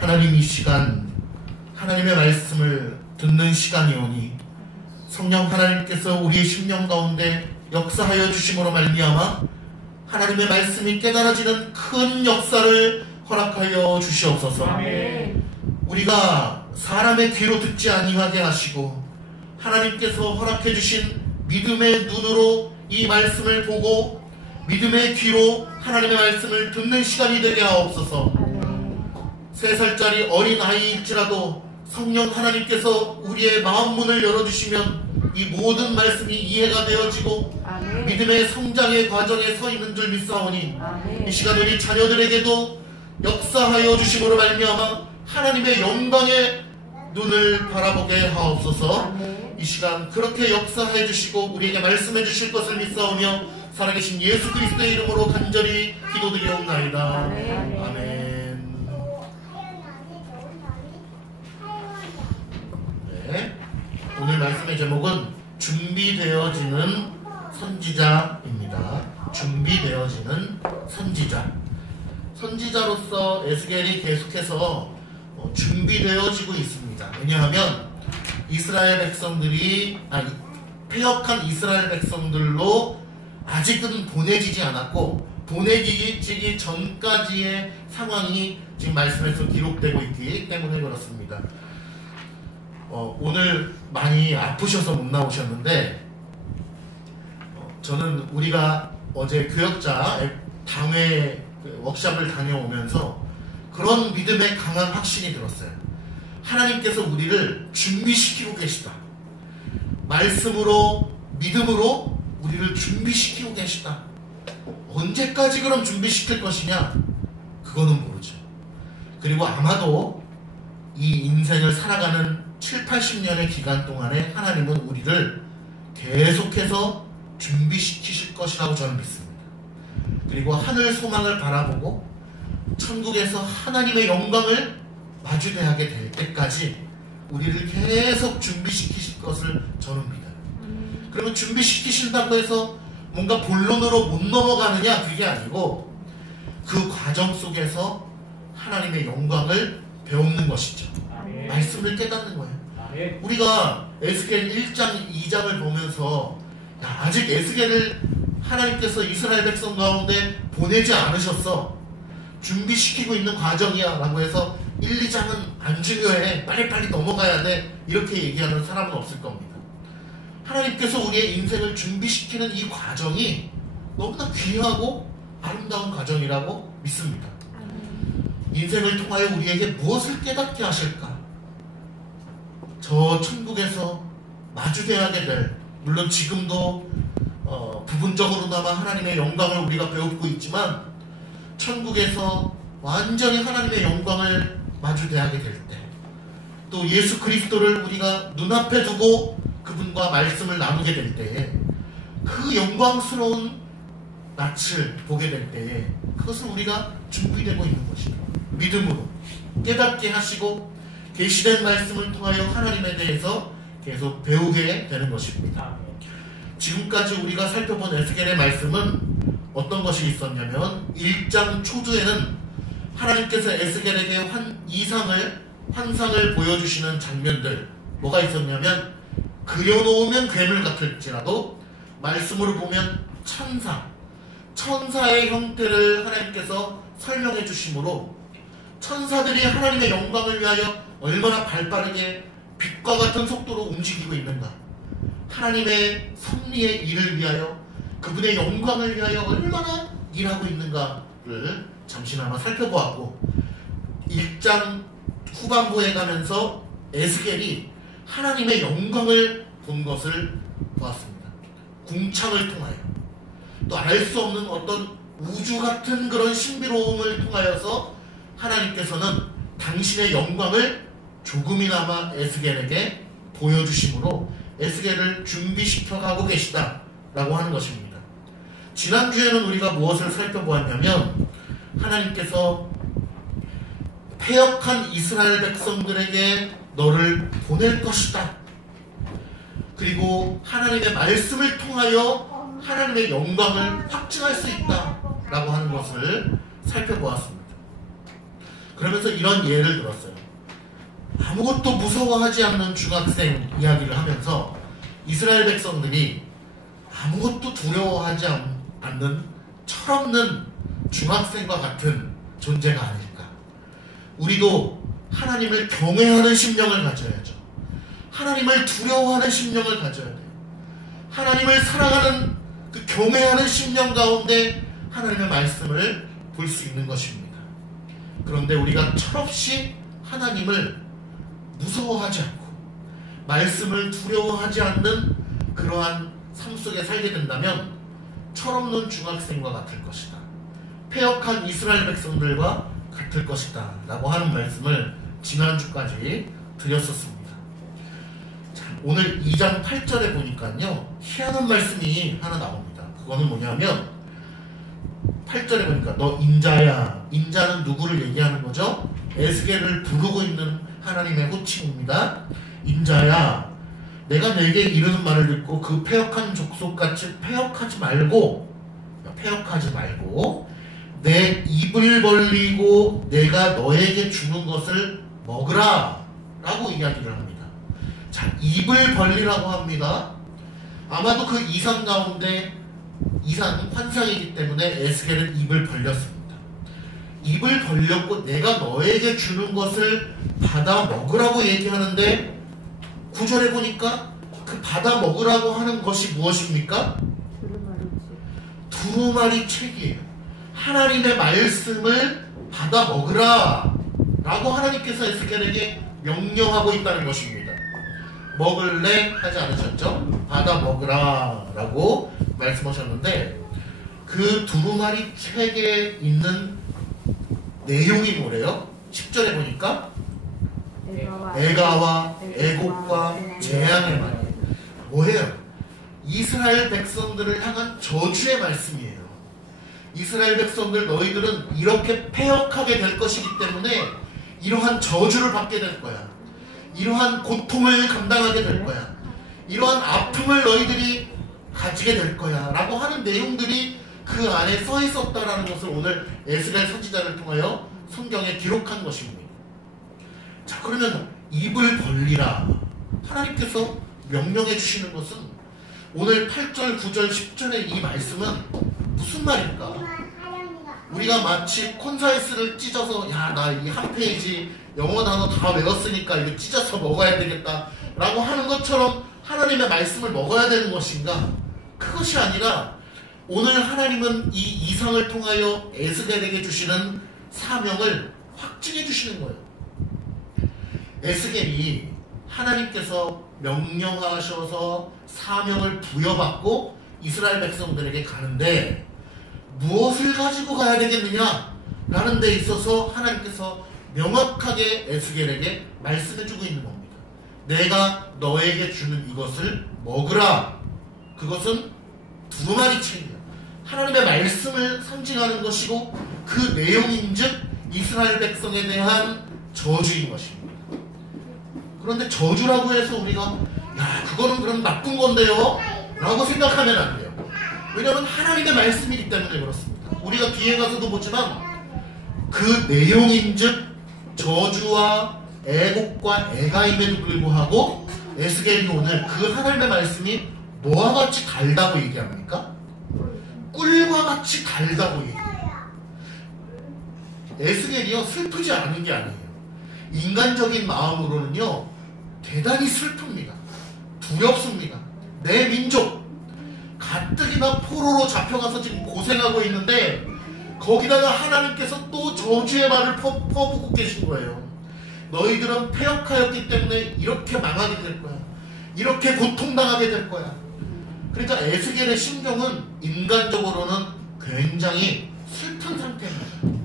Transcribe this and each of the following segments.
하나님, 이 시간 하나님의 말씀을 듣는 시간이오니 성령 하나님께서 우리의 심령 가운데 역사하여 주심으로 말미암아 하나님의 말씀이 깨달아지는 큰 역사를 허락하여 주시옵소서. 아멘. 우리가 사람의 귀로 듣지 아니하게 하시고 하나님께서 허락해 주신 믿음의 눈으로 이 말씀을 보고 믿음의 귀로 하나님의 말씀을 듣는 시간이 되게 하옵소서. 3살짜리 어린 아이일지라도 성령 하나님께서 우리의 마음 문을 열어주시면 이 모든 말씀이 이해가 되어지고 아멘. 믿음의 성장의 과정에 서 있는 줄 믿사오니 아멘. 이 시간 우리 자녀들에게도 역사하여 주심으로 말미암아 하나님의 영광의 눈을 바라보게 하옵소서. 아멘. 이 시간 그렇게 역사해 주시고 우리에게 말씀해 주실 것을 믿사오며 살아계신 예수 그리스도의 이름으로 간절히 기도드리옵나이다. 아멘. 아멘. 네, 오늘 말씀의 제목은 준비되어지는 선지자입니다. 준비되어지는 선지자. 선지자로서 에스겔이 계속해서 준비되어지고 있습니다. 왜냐하면 이스라엘 백성들이 폐역한 이스라엘 백성들로 아직은 보내지지 않았고 보내지기 전까지의 상황이 지금 말씀에서 기록되고 있기 때문에 그렇습니다. 오늘 많이 아프셔서 못 나오셨는데 저는 우리가 어제 교역자 당회 워크숍을 다녀오면서 그런 믿음의 강한 확신이 들었어요. 하나님께서 우리를 준비시키고 계시다. 말씀으로 믿음으로 우리를 준비시키고 계시다. 언제까지 그럼 준비시킬 것이냐? 그거는 모르죠. 그리고 아마도 이 인생을 살아가는 7, 80년의 기간 동안에 하나님은 우리를 계속해서 준비시키실 것이라고 저는 믿습니다. 그리고 하늘 소망을 바라보고 천국에서 하나님의 영광을 마주대하게 될 때까지 우리를 계속 준비시키실 것을 저는 믿어요. 그러면 준비시키신다고 해서 뭔가 본론으로 못 넘어가느냐? 그게 아니고 그 과정 속에서 하나님의 영광을 배우는 것이죠. 아멘. 말씀을 깨닫는 거예요. 아멘. 우리가 에스겔 1장, 2장을 보면서 아직 에스겔을 하나님께서 이스라엘 백성 가운데 보내지 않으셨어. 준비시키고 있는 과정이야 라고 해서 1, 2장은 안 중요해. 빨리빨리 넘어가야 돼. 이렇게 얘기하는 사람은 없을 겁니다. 하나님께서 우리의 인생을 준비시키는 이 과정이 너무나 귀하고 아름다운 과정이라고 믿습니다. 인생을 통하여 우리에게 무엇을 깨닫게 하실까? 저 천국에서 마주대하게 될, 물론 지금도 부분적으로나마 하나님의 영광을 우리가 배우고 있지만 천국에서 완전히 하나님의 영광을 마주대하게 될 때, 또 예수 그리스도를 우리가 눈앞에 두고 그분과 말씀을 나누게 될 때에 그 영광스러운 낯을 보게 될 때에 그것을 우리가 준비되고 있는 것이다. 믿음으로 깨닫게 하시고 계시된 말씀을 통하여 하나님에 대해서 계속 배우게 되는 것입니다. 지금까지 우리가 살펴본 에스겔의 말씀은 어떤 것이 있었냐면 1장 초두에는 하나님께서 에스겔에게 환상을 보여주시는 장면들, 뭐가 있었냐면 그려놓으면 괴물 같을지라도 말씀으로 보면 천사의 형태를 하나님께서 설명해 주심으로 천사들이 하나님의 영광을 위하여 얼마나 발빠르게 빛과 같은 속도로 움직이고 있는가, 하나님의 섭리의 일을 위하여 그분의 영광을 위하여 얼마나 일하고 있는가를 잠시나마 살펴보았고, 1장 후반부에 가면서 에스겔이 하나님의 영광을 본 것을 보았습니다. 궁창을 통하여, 또 알 수 없는 어떤 우주 같은 그런 신비로움을 통하여서 하나님께서는 당신의 영광을 조금이나마 에스겔에게 보여주심으로 에스겔을 준비시켜 가고 계시다라고 하는 것입니다. 지난주에는 우리가 무엇을 살펴보았냐면 하나님께서 폐역한 이스라엘 백성들에게 너를 보낼 것이다. 그리고 하나님의 말씀을 통하여 하나님의 영광을 확증할 수 있다 라고 하는 것을 살펴보았습니다. 그러면서 이런 예를 들었어요. 아무것도 무서워하지 않는 중학생 이야기를 하면서 이스라엘 백성들이 아무것도 두려워하지 않는 철없는 중학생과 같은 존재가 아닐까. 우리도 하나님을 경외하는 심령을 가져야죠. 하나님을 두려워하는 심령을 가져야 돼요. 하나님을 사랑하는 그 경외하는 심령 가운데 하나님의 말씀을 볼 수 있는 것입니다. 그런데 우리가 철없이 하나님을 무서워하지 않고 말씀을 두려워하지 않는 그러한 삶 속에 살게 된다면 철없는 중학생과 같을 것이다. 패역한 이스라엘 백성들과 같을 것이다 라고 하는 말씀을 지난주까지 드렸었습니다. 자, 오늘 2장 8절에 보니까요 희한한 말씀이 하나 나옵니다. 그거는 뭐냐면 8절에 보니까 너 인자야. 인자는 누구를 얘기하는 거죠? 에스겔을 부르고 있는 하나님의 호칭입니다. 인자야, 내가 내게 이르는 말을 듣고 그 패역한 족속같이 패역하지 말고 내 입을 벌리고 내가 너에게 주는 것을 먹으라 라고 이야기를 합니다. 자, 입을 벌리라고 합니다. 아마도 그 이상 가운데 이상 환상이기 때문에 에스겔은 입을 벌렸습니다. 입을 벌렸고 내가 너에게 주는 것을 받아 먹으라고 얘기하는데 9절에 보니까 그 받아 먹으라고 하는 것이 무엇입니까? 두루마리 책이에요. 하나님의 말씀을 받아 먹으라 라고 하나님께서 에스겔에게 명령하고 있다는 것입니다. 먹을래? 하지 않으셨죠? 받아 먹으라 라고 말씀하셨는데 그 두루마리 책에 있는 내용이 뭐래요? 10절에 보니까 애가와 애곡과 재앙의 말. 뭐예요? 이스라엘 백성들을 향한 저주의 말씀이에요. 이스라엘 백성들 너희들은 이렇게 패역하게 될 것이기 때문에 이러한 저주를 받게 될 거야. 이러한 고통을 감당하게 될 거야. 이러한 아픔을 너희들이 가지게 될 거야 라고 하는 내용들이 그 안에 써 있었다라는 것을 오늘 에스겔 선지자를 통하여 성경에 기록한 것입니다. 자, 그러면 입을 벌리라 하나님께서 명령해 주시는 것은 오늘 8절, 9절, 10절의 이 말씀은 무슨 말일까? 우리가 마치 콘사이스를 찢어서 야, 나 이 한 페이지 영어 단어 다 외웠으니까 이거 찢어서 먹어야 되겠다 라고 하는 것처럼 하나님의 말씀을 먹어야 되는 것인가? 그것이 아니라 오늘 하나님은 이 이상을 통하여 에스겔에게 주시는 사명을 확증해 주시는 거예요. 에스겔이 하나님께서 명령하셔서 사명을 부여받고 이스라엘 백성들에게 가는데 무엇을 가지고 가야 되겠느냐 라는 데 있어서 하나님께서 명확하게 에스겔에게 말씀해주고 있는 겁니다. 내가 너에게 주는 이것을 먹으라. 그것은 두루마리 책이야. 하나님의 말씀을 상징하는 것이고 그 내용인즉 이스라엘 백성에 대한 저주인 것입니다. 그런데 저주라고 해서 우리가 야, 그거는 그럼 나쁜 건데요 라고 생각하면 안 돼요. 왜냐하면 하나님의 말씀이기 때문에 그렇습니다. 우리가 뒤에 가서도 보지만 그 내용인즉 저주와 애곡과 애가임에도 불구하고 에스겔이 오늘 그 하나님의 말씀이 뭐와 같이 달다고 얘기합니까? 꿀과 같이 달다고 얘기해요. 에스겔이요 슬프지 않은 게 아니에요. 인간적인 마음으로는요 대단히 슬픕니다. 두렵습니다. 내 민족 가뜩이나 포로로 잡혀가서 지금 고생하고 있는데 거기다가 하나님께서 또 저주의 말을 퍼붓고 계신 거예요. 너희들은 패역하였기 때문에 이렇게 망하게 될 거야. 이렇게 고통당하게 될 거야. 그러니까 에스겔의 심정은 인간적으로는 굉장히 슬픈 상태입니다.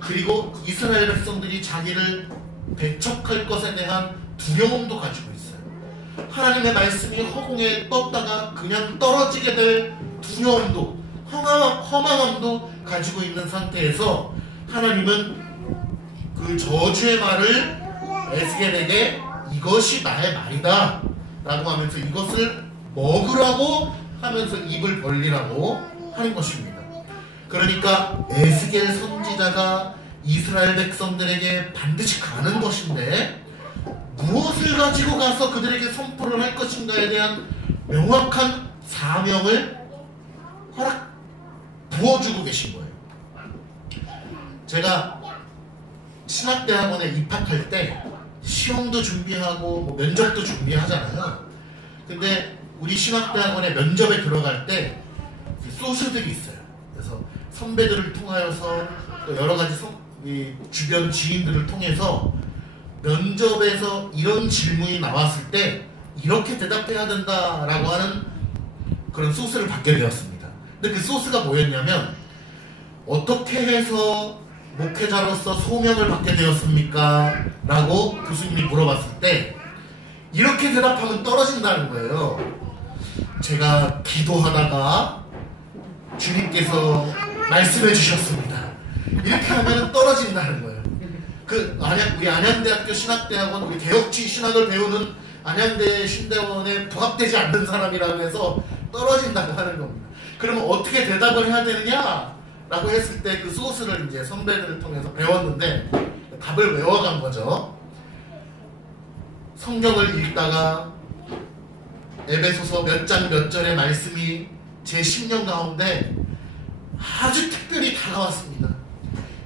그리고 이스라엘 백성들이 자기를 배척할 것에 대한 두려움도 가지고 있어요. 하나님의 말씀이 허공에 떴다가 그냥 떨어지게 될 두려움도 허망함도 가지고 있는 상태에서 하나님은 그 저주의 말을 에스겔에게 이것이 나의 말이다 라고 하면서 이것을 먹으라고 하면서 입을 벌리라고 하는 것입니다. 그러니까 에스겔 선지자가 이스라엘 백성들에게 반드시 가는 것인데 무엇을 가지고 가서 그들에게 선포를 할 것인가에 대한 명확한 사명을 부어주고 계신 거예요. 제가 신학대학원에 입학할 때 시험도 준비하고 뭐 면접도 준비하잖아요. 근데 우리 신학대학원에 면접에 들어갈 때 소스들이 있어요. 그래서 선배들을 통하여서 또 여러 가지 주변 지인들을 통해서 면접에서 이런 질문이 나왔을 때 이렇게 대답해야 된다라고 하는 그런 소스를 받게 되었습니다. 근데 그 소스가 뭐였냐면, 어떻게 해서 목회자로서 소명을 받게 되었습니까? 라고 교수님이 물어봤을 때 이렇게 대답하면 떨어진다는 거예요. 제가 기도하다가 주님께서 말씀해 주셨습니다. 이렇게 하면 떨어진다는 거예요. 우리 안양대학교 신학대학원, 우리 개혁주의 신학을 배우는 안양대 신대원에 부합되지 않는 사람이라고 해서 떨어진다고 하는 겁니다. 그러면 어떻게 대답을 해야 되느냐? 라고 했을 때 그 소스를 이제 선배들을 통해서 배웠는데 답을 외워간 거죠. 성경을 읽다가 에베소서 몇 장 몇 절의 말씀이 제 심령 가운데 아주 특별히 다가왔습니다.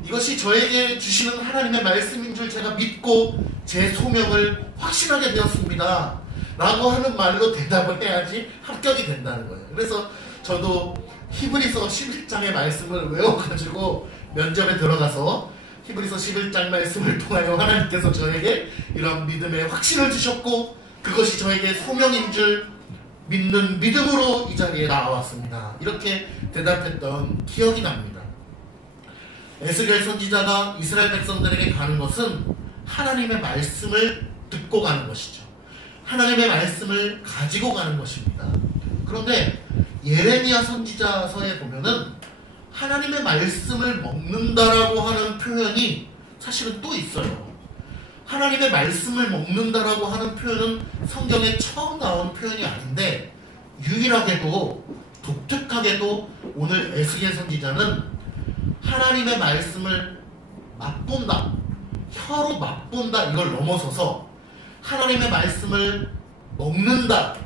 이것이 저에게 주시는 하나님의 말씀인 줄 제가 믿고 제 소명을 확신하게 되었습니다. 라고 하는 말로 대답을 해야지 합격이 된다는 거예요. 그래서 저도 히브리서 11장의 말씀을 외워가지고 면접에 들어가서 히브리서 11장 말씀을 통하여 하나님께서 저에게 이런 믿음의 확신을 주셨고 그것이 저에게 소명인 줄 믿는 믿음으로 이 자리에 나왔습니다. 이렇게 대답했던 기억이 납니다. 에스겔 선지자가 이스라엘 백성들에게 가는 것은 하나님의 말씀을 듣고 가는 것이죠. 하나님의 말씀을 가지고 가는 것입니다. 그런데 예레미야 선지자서에 보면은 하나님의 말씀을 먹는다라고 하는 표현이 사실은 또 있어요. 하나님의 말씀을 먹는다라고 하는 표현은 성경에 처음 나온 표현이 아닌데 유일하게도 독특하게도 오늘 에스겔 선지자는 하나님의 말씀을 맛본다, 혀로 맛본다 이걸 넘어서서 하나님의 말씀을 먹는다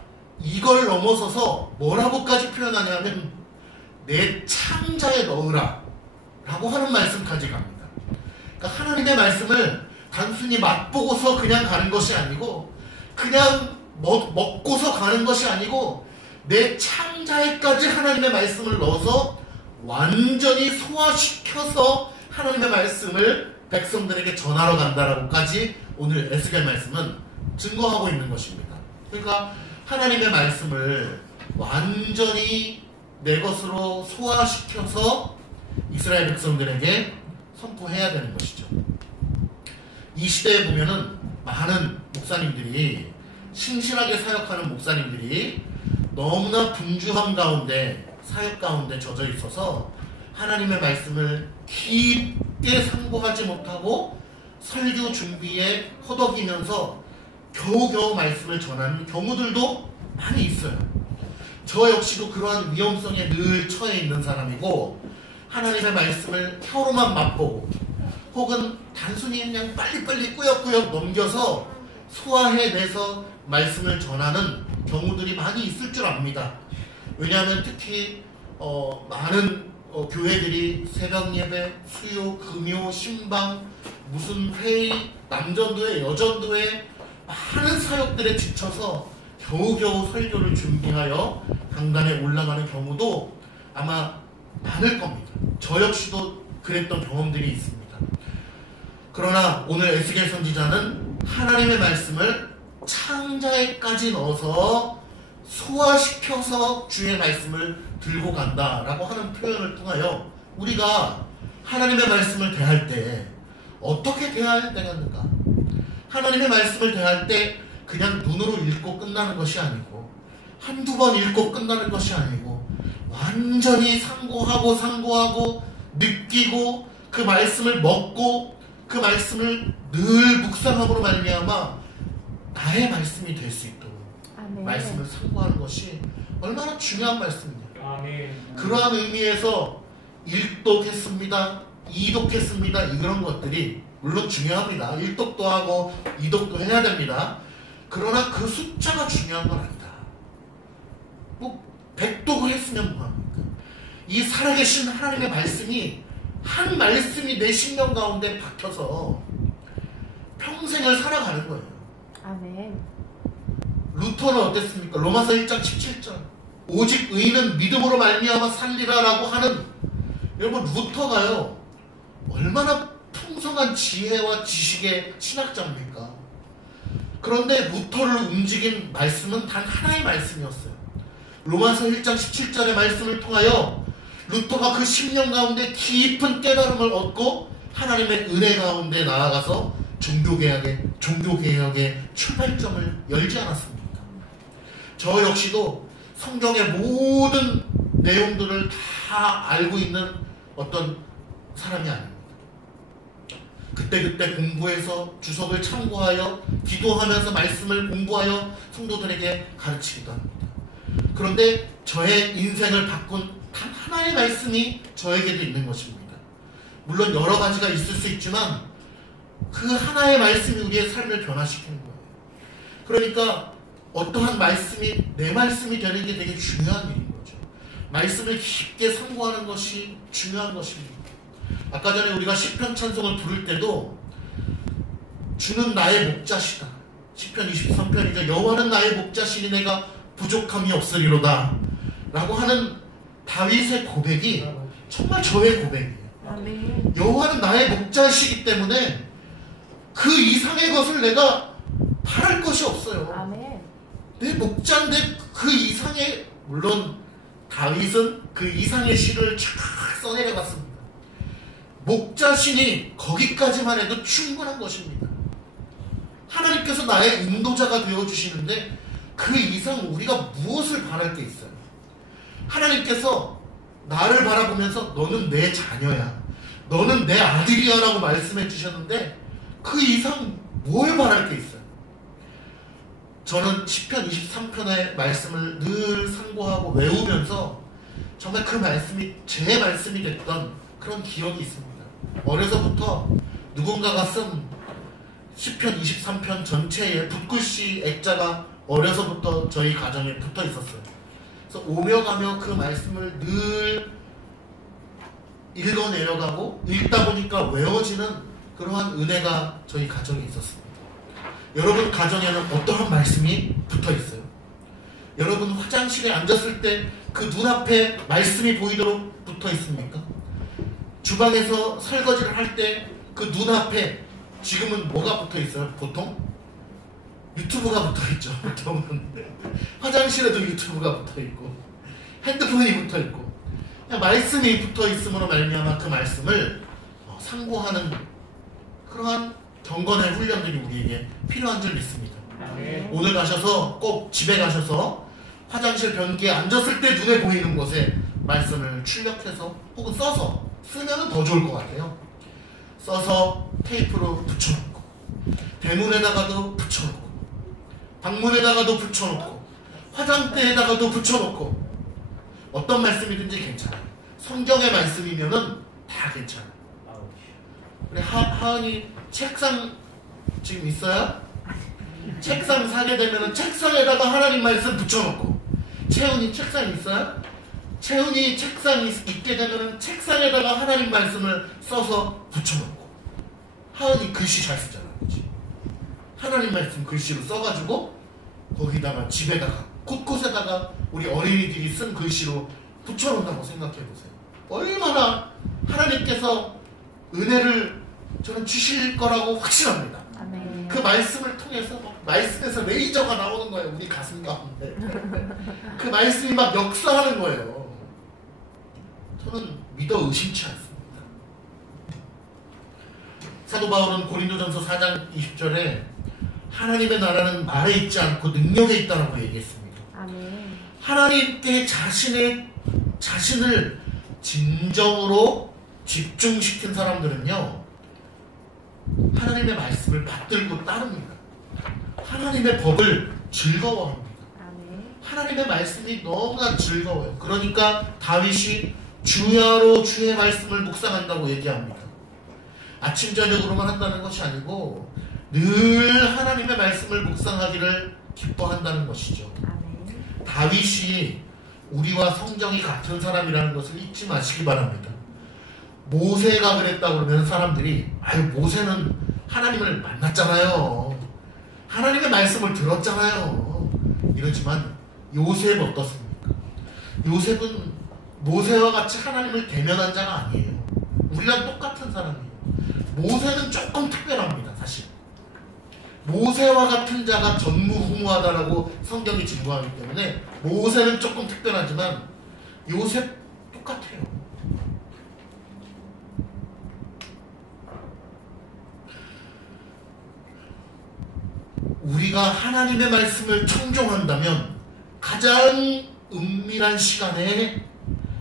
이걸 넘어서서 뭐라고까지 표현하냐면 내 창자에 넣으라 라고 하는 말씀까지 갑니다. 그러니까 하나님의 말씀을 단순히 맛보고서 그냥 가는 것이 아니고 그냥 먹고서 가는 것이 아니고 내 창자에까지 하나님의 말씀을 넣어서 완전히 소화시켜서 하나님의 말씀을 백성들에게 전하러 간다라고까지 오늘 에스겔 말씀은 증거하고 있는 것입니다. 그러니까 하나님의 말씀을 완전히 내 것으로 소화시켜서 이스라엘 백성들에게 선포해야 되는 것이죠. 이 시대에 보면은 많은 목사님들이, 신실하게 사역하는 목사님들이 너무나 분주함 가운데, 사역 가운데 젖어 있어서 하나님의 말씀을 깊게 상고하지 못하고 설교 준비에 허덕이면서 겨우겨우 말씀을 전하는 경우들도 많이 있어요. 저 역시도 그러한 위험성에 늘 처해 있는 사람이고, 하나님의 말씀을 혀로만 맛보고 혹은 단순히 그냥 빨리빨리 꾸역꾸역 넘겨서 소화해내서 말씀을 전하는 경우들이 많이 있을 줄 압니다. 왜냐하면 특히 많은 교회들이 새벽 예배, 수요, 금요, 신방, 무슨 회의, 남전도회, 여전도회 많은 사역들에 지쳐서 겨우겨우 설교를 준비하여 강단에 올라가는 경우도 아마 많을 겁니다. 저 역시도 그랬던 경험들이 있습니다. 그러나 오늘 에스겔 선지자는 하나님의 말씀을 창자에까지 넣어서 소화시켜서 주의 말씀을 들고 간다라고 하는 표현을 통하여 우리가 하나님의 말씀을 대할 때 어떻게 대해야 되겠는가? 하나님의 말씀을 대할 때 그냥 눈으로 읽고 끝나는 것이 아니고 한두 번 읽고 끝나는 것이 아니고 완전히 상고하고 느끼고 그 말씀을 먹고 그 말씀을 늘 묵상함으로 말미암아 나의 말씀이 될 수 있도록 아멘. 말씀을 상고하는 것이 얼마나 중요한 말씀입니까? 아멘. 그러한 의미에서 일독했습니다, 이독했습니다. 이런 것들이 물론 중요합니다. 1독도 하고 2독도 해야 됩니다. 그러나 그 숫자가 중요한 건 아니다. 뭐 100독을 했으면 뭐합니까? 이 살아계신 하나님의 말씀이 한 말씀이 내 심령 가운데 박혀서 평생을 살아가는 거예요. 아멘. 루터는 어땠습니까? 로마서 1장 17절 오직 의인은 믿음으로 말미암아 살리라 라고 하는, 여러분 루터가요 얼마나 풍성한 지혜와 지식의 신학자입니까? 그런데 루터를 움직인 말씀은 단 하나의 말씀이었어요. 로마서 1장 17절의 말씀을 통하여 루터가 그 10년 가운데 깊은 깨달음을 얻고 하나님의 은혜 가운데 나아가서 종교개혁의 출발점을 열지 않았습니까? 저 역시도 성경의 모든 내용들을 다 알고 있는 어떤 사람이 아닙니다. 그때그때 공부해서 주석을 참고하여 기도하면서 말씀을 공부하여 성도들에게 가르치기도 합니다. 그런데 저의 인생을 바꾼 단 하나의 말씀이 저에게도 있는 것입니다. 물론 여러 가지가 있을 수 있지만 그 하나의 말씀이 우리의 삶을 변화시키는 거예요. 그러니까 어떠한 말씀이 내 말씀이 되는 게 되게 중요한 일인 거죠. 말씀을 깊게 상고하는 것이 중요한 것입니다. 아까 전에 우리가 시편 찬송을 부를 때도 주는 나의 목자시다. 시편 23편이죠. 여호와는 나의 목자시니 내가 부족함이 없으리로다 라고 하는 다윗의 고백이 정말 저의 고백이에요. 아멘. 여호와는 나의 목자시기 때문에 그 이상의 것을 내가 바랄 것이 없어요. 아멘. 내 목자인데 그 이상의, 물론 다윗은 그 이상의 시를 쫙 써내려갔습니다. 목자신이 거기까지만 해도 충분한 것입니다. 하나님께서 나의 인도자가 되어주시는데 그 이상 우리가 무엇을 바랄 게 있어요? 하나님께서 나를 바라보면서 너는 내 자녀야, 너는 내 아들이야 라고 말씀해 주셨는데 그 이상 뭘 바랄 게 있어요? 저는 시편 23편의 말씀을 늘 상고하고 외우면서 정말 그 말씀이 제 말씀이 됐던 그런 기억이 있습니다. 어려서부터 누군가가 쓴 시편 23편 전체에 붓글씨 액자가 어려서부터 저희 가정에 붙어 있었어요. 그래서 오며 가며 그 말씀을 늘 읽어내려가고 읽다 보니까 외워지는 그러한 은혜가 저희 가정에 있었습니다. 여러분 가정에는 어떠한 말씀이 붙어 있어요? 여러분 화장실에 앉았을 때 그 눈앞에 말씀이 보이도록 붙어 있습니까? 주방에서 설거지를 할 때 그 눈앞에 지금은 뭐가 붙어 있어요? 보통? 유튜브가 붙어 있죠. 보통은. 화장실에도 유튜브가 붙어 있고 핸드폰이 붙어 있고 그냥 말씀이 붙어 있음으로 말미암아 그 말씀을 상고하는 그러한 경건의 훈련들이 우리에게 필요한 줄 믿습니다. 네. 오늘 가셔서 꼭 집에 가셔서 화장실 변기에 앉았을 때 눈에 보이는 곳에 말씀을 출력해서 혹은 써서 쓰면 더 좋을 것 같아요. 써서 테이프로 붙여놓고 대문에다가도 붙여놓고 방문에다가도 붙여놓고 화장대에다가도 붙여놓고 어떤 말씀이든지 괜찮아요. 성경의 말씀이면은 다 괜찮아요. 우리 하은이 책상 지금 있어요? 책상 사게 되면은 책상에다가 하나님 말씀 붙여놓고 채훈이 책상 있어요? 채훈이 책상 있게 되면은 책상에다가 하나님 말씀을 써서 붙여놓고 하은이 글씨 잘 쓰잖아, 그치? 하나님 말씀 글씨로 써가지고 거기다가 집에다가 곳곳에다가 우리 어린이들이 쓴 글씨로 붙여놓는다고 생각해보세요. 얼마나 하나님께서 은혜를 저는 주실 거라고 확신합니다. 아멘. 그 말씀을 통해서 말씀에서 레이저가 나오는 거예요. 우리 가슴 가운데. 그 말씀이 막 역사하는 거예요. 저는 믿어 의심치 않습니다. 사도 바울은 고린도전서 4장 20절에 하나님의 나라는 말에 있지 않고 능력에 있다라고 얘기했습니다. 아멘. 하나님께 자신을 진정으로 집중시킨 사람들은요, 하나님의 말씀을 받들고 따릅니다. 하나님의 법을 즐거워합니다. 아멘. 하나님의 말씀이 너무나 즐거워요. 그러니까 다윗이 주야로 주의 말씀을 묵상한다고 얘기합니다. 아침 저녁으로만 한다는 것이 아니고 늘 하나님의 말씀을 묵상하기를 기뻐한다는 것이죠. 아멘. 다윗이 우리와 성정이 같은 사람이라는 것을 잊지 마시기 바랍니다. 모세가 그랬다 그러면 사람들이 아유 모세는 하나님을 만났잖아요. 하나님의 말씀을 들었잖아요. 이러지만 요셉 어떻습니까? 요셉은 모세와 같이 하나님을 대면한 자가 아니에요. 우리랑 똑같은 사람이에요. 모세는 조금 특별합니다. 사실 모세와 같은 자가 전무후무하다라고 성경이 증거하기 때문에 모세는 조금 특별하지만 요셉 똑같아요. 우리가 하나님의 말씀을 청종한다면 가장 은밀한 시간에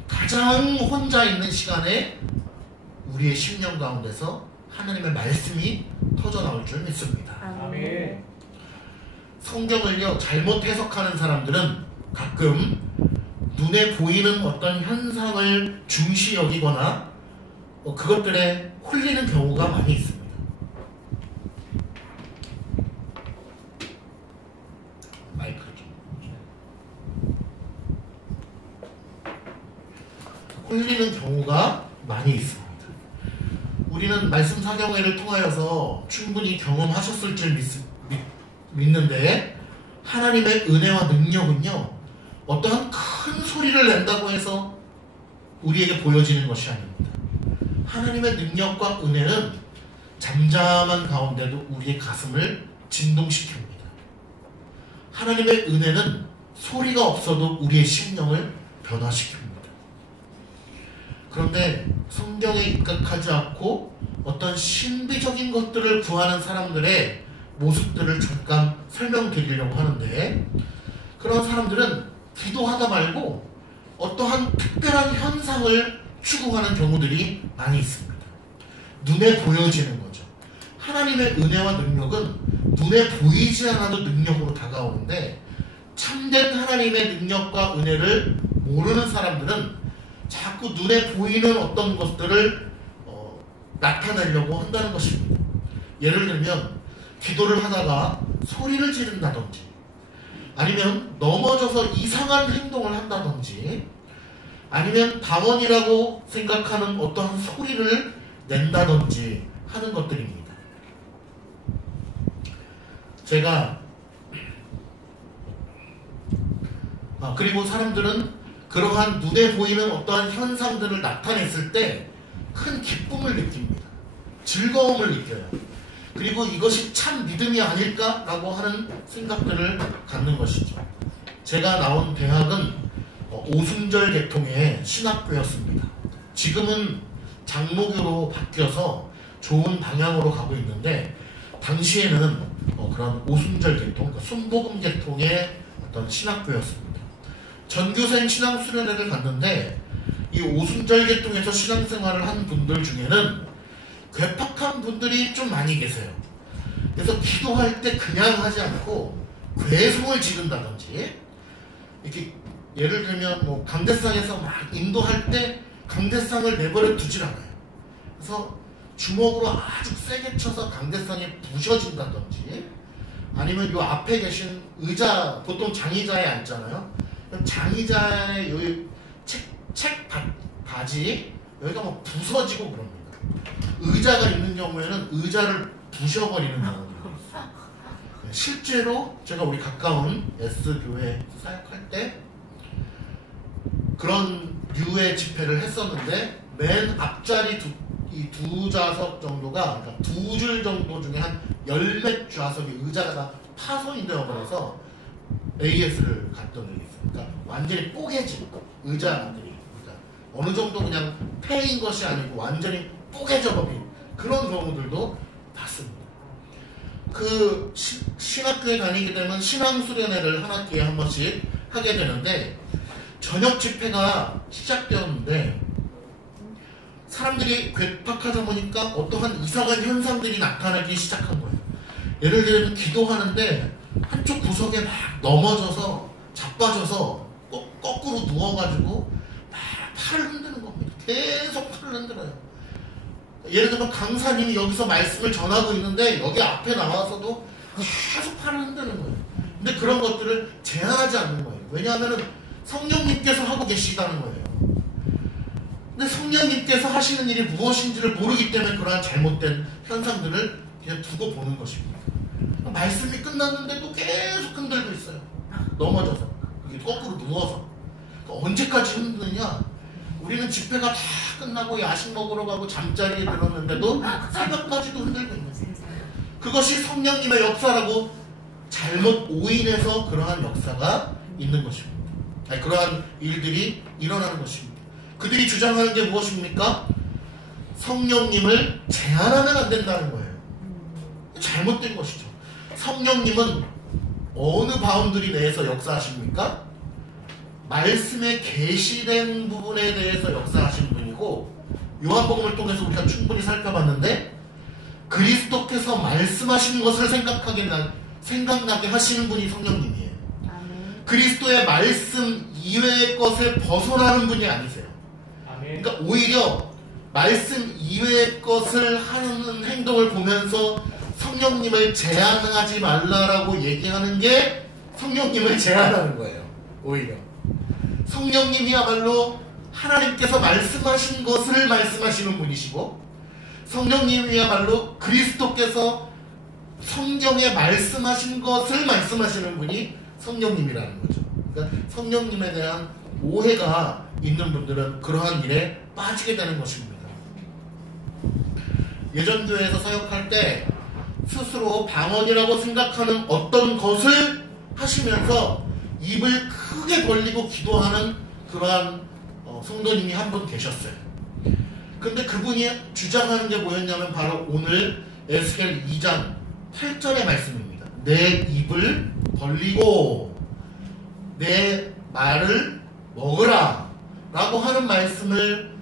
가장 혼자 있는 시간에 우리의 심령 가운데서 하나님의 말씀이 터져나올 줄 믿습니다. 아멘. 성경을요 잘못 해석하는 사람들은 가끔 눈에 보이는 어떤 현상을 중시 여기거나 그것들에 홀리는 경우가 많이 있습니다. 마이크 좀. 홀리는 경우가 많이 있습니다. 우리는 말씀 사경회를 통하여서 충분히 경험하셨을 줄 믿는데 하나님의 은혜와 능력은요 어떠한 큰 소리를 낸다고 해서 우리에게 보여지는 것이 아닙니다. 하나님의 능력과 은혜는 잠잠한 가운데도 우리의 가슴을 진동시킵니다. 하나님의 은혜는 소리가 없어도 우리의 심령을 변화시킵니다. 그런데 성경에 입각하지 않고 어떤 신비적인 것들을 구하는 사람들의 모습들을 잠깐 설명드리려고 하는데, 그런 사람들은 기도하다 말고 어떠한 특별한 현상을 추구하는 경우들이 많이 있습니다. 눈에 보여지는 거죠. 하나님의 은혜와 능력은 눈에 보이지 않아도 능력으로 다가오는데, 참된 하나님의 능력과 은혜를 모르는 사람들은 자꾸 눈에 보이는 어떤 것들을 나타내려고 한다는 것입니다. 예를 들면 기도를 하다가 소리를 지른다든지, 아니면 넘어져서 이상한 행동을 한다든지, 아니면 방언이라고 생각하는 어떠한 소리를 낸다든지 하는 것들입니다. 제가 그리고 사람들은 그러한 눈에 보이는 어떠한 현상들을 나타냈을 때 큰 기쁨을 느낍니다. 즐거움을 느껴요. 그리고 이것이 참 믿음이 아닐까라고 하는 생각들을 갖는 것이죠. 제가 나온 대학은 오순절 계통의 신학교였습니다. 지금은 장로교로 바뀌어서 좋은 방향으로 가고 있는데, 당시에는 그런 오순절 계통, 그러니까 순복음 계통의 어떤 신학교였습니다. 전교생 신앙수련회를 갔는데, 이 오순절 계통에서 신앙생활을 한 분들 중에는 괴팍한 분들이 좀 많이 계세요. 그래서 기도할 때 그냥 하지 않고 괴성을 지른다든지, 이렇게 예를 들면 뭐 강대상에서 막 인도할 때 강대상을 내버려 두질 않아요. 그래서 주먹으로 아주 세게 쳐서 강대상이 부셔진다든지, 아니면 요 앞에 계신 의자, 보통 장의자에 앉잖아요. 장의자의 여기 책 바지 여기가 막 부서지고 그럽니다. 의자가 있는 경우에는 의자를 부셔버리는 경우도 있어요. 실제로 제가 우리 가까운 S교회 사역할 때 그런 류의 집회를 했었는데, 맨 앞자리 이 두 좌석 정도가, 그러니까 두 줄 정도 중에 한 열 몇 좌석이 의자가 다 파손이 되어버려서 AS를 갔던 적이 있어요. 그러니까 완전히 뽀개진 의자들이, 그러니까 어느 정도 그냥 폐인 것이 아니고 완전히 뽀개져 버린 그런 경우들도 봤습니다. 그 신학교에 다니게 되면 신앙수련회를 한 학기에 한 번씩 하게 되는데, 저녁 집회가 시작되었는데 사람들이 괴팍하다 보니까 어떠한 이상한 현상들이 나타나기 시작한 거예요. 예를 들면 기도하는데 한쪽 구석에 막 넘어져서 자빠져서 거꾸로 누워가지고 막 팔을 흔드는 겁니다. 계속 팔을 흔들어요. 예를 들면 강사님이 여기서 말씀을 전하고 있는데 여기 앞에 나와서도 계속 팔을 흔드는 거예요. 근데 그런 것들을 제한하지 않는 거예요. 왜냐하면 성령님께서 하고 계시다는 거예요. 근데 성령님께서 하시는 일이 무엇인지를 모르기 때문에 그러한 잘못된 현상들을 그냥 두고 보는 것입니다. 말씀이 끝났는데도 계속 흔들고 있어요. 넘어져서, 거꾸로 누워서. 언제까지 흔드느냐? 우리는 집회가 다 끝나고 야식 먹으러 가고 잠자리에 들었는데도 새벽까지도 흔들고 있는 거예요. 그것이 성령님의 역사라고 잘못 오인해서 그러한 역사가 있는 것입니다. 아니, 그러한 일들이 일어나는 것입니다. 그들이 주장하는 게 무엇입니까? 성령님을 제한하면 안 된다는 거예요. 잘못된 것이죠. 성령님은 어느 바운드리 내에서 역사하십니까? 말씀에 계시된 부분에 대해서 역사하시는 분이고, 요한복음을 통해서 우리가 충분히 살펴봤는데 그리스도께서 말씀하신 것을 생각나게 하시는 분이 성령님이에요. 그리스도의 말씀 이외의 것을 벗어나는 분이 아니세요. 그러니까 오히려 말씀 이외의 것을 하는 행동을 보면서 성령님을 제한하지 말라라고 얘기하는 게 성령님을 제한하는 거예요. 오히려 성령님이야말로 하나님께서 말씀하신 것을 말씀하시는 분이시고, 성령님이야말로 그리스도께서 성경에 말씀하신 것을 말씀하시는 분이 성령님이라는 거죠. 그러니까 성령님에 대한 오해가 있는 분들은 그러한 일에 빠지게 되는 것입니다. 예전 교회에서 사역할 때 스스로 방언이라고 생각하는 어떤 것을 하시면서 입을 크게 벌리고 기도하는 그러한 성도님이 한 분 계셨어요. 근데 그분이 주장하는 게 뭐였냐면 바로 오늘 에스겔 2장 8절의 말씀입니다. 내 입을 벌리고 내 말을 먹으라 라고 하는 말씀을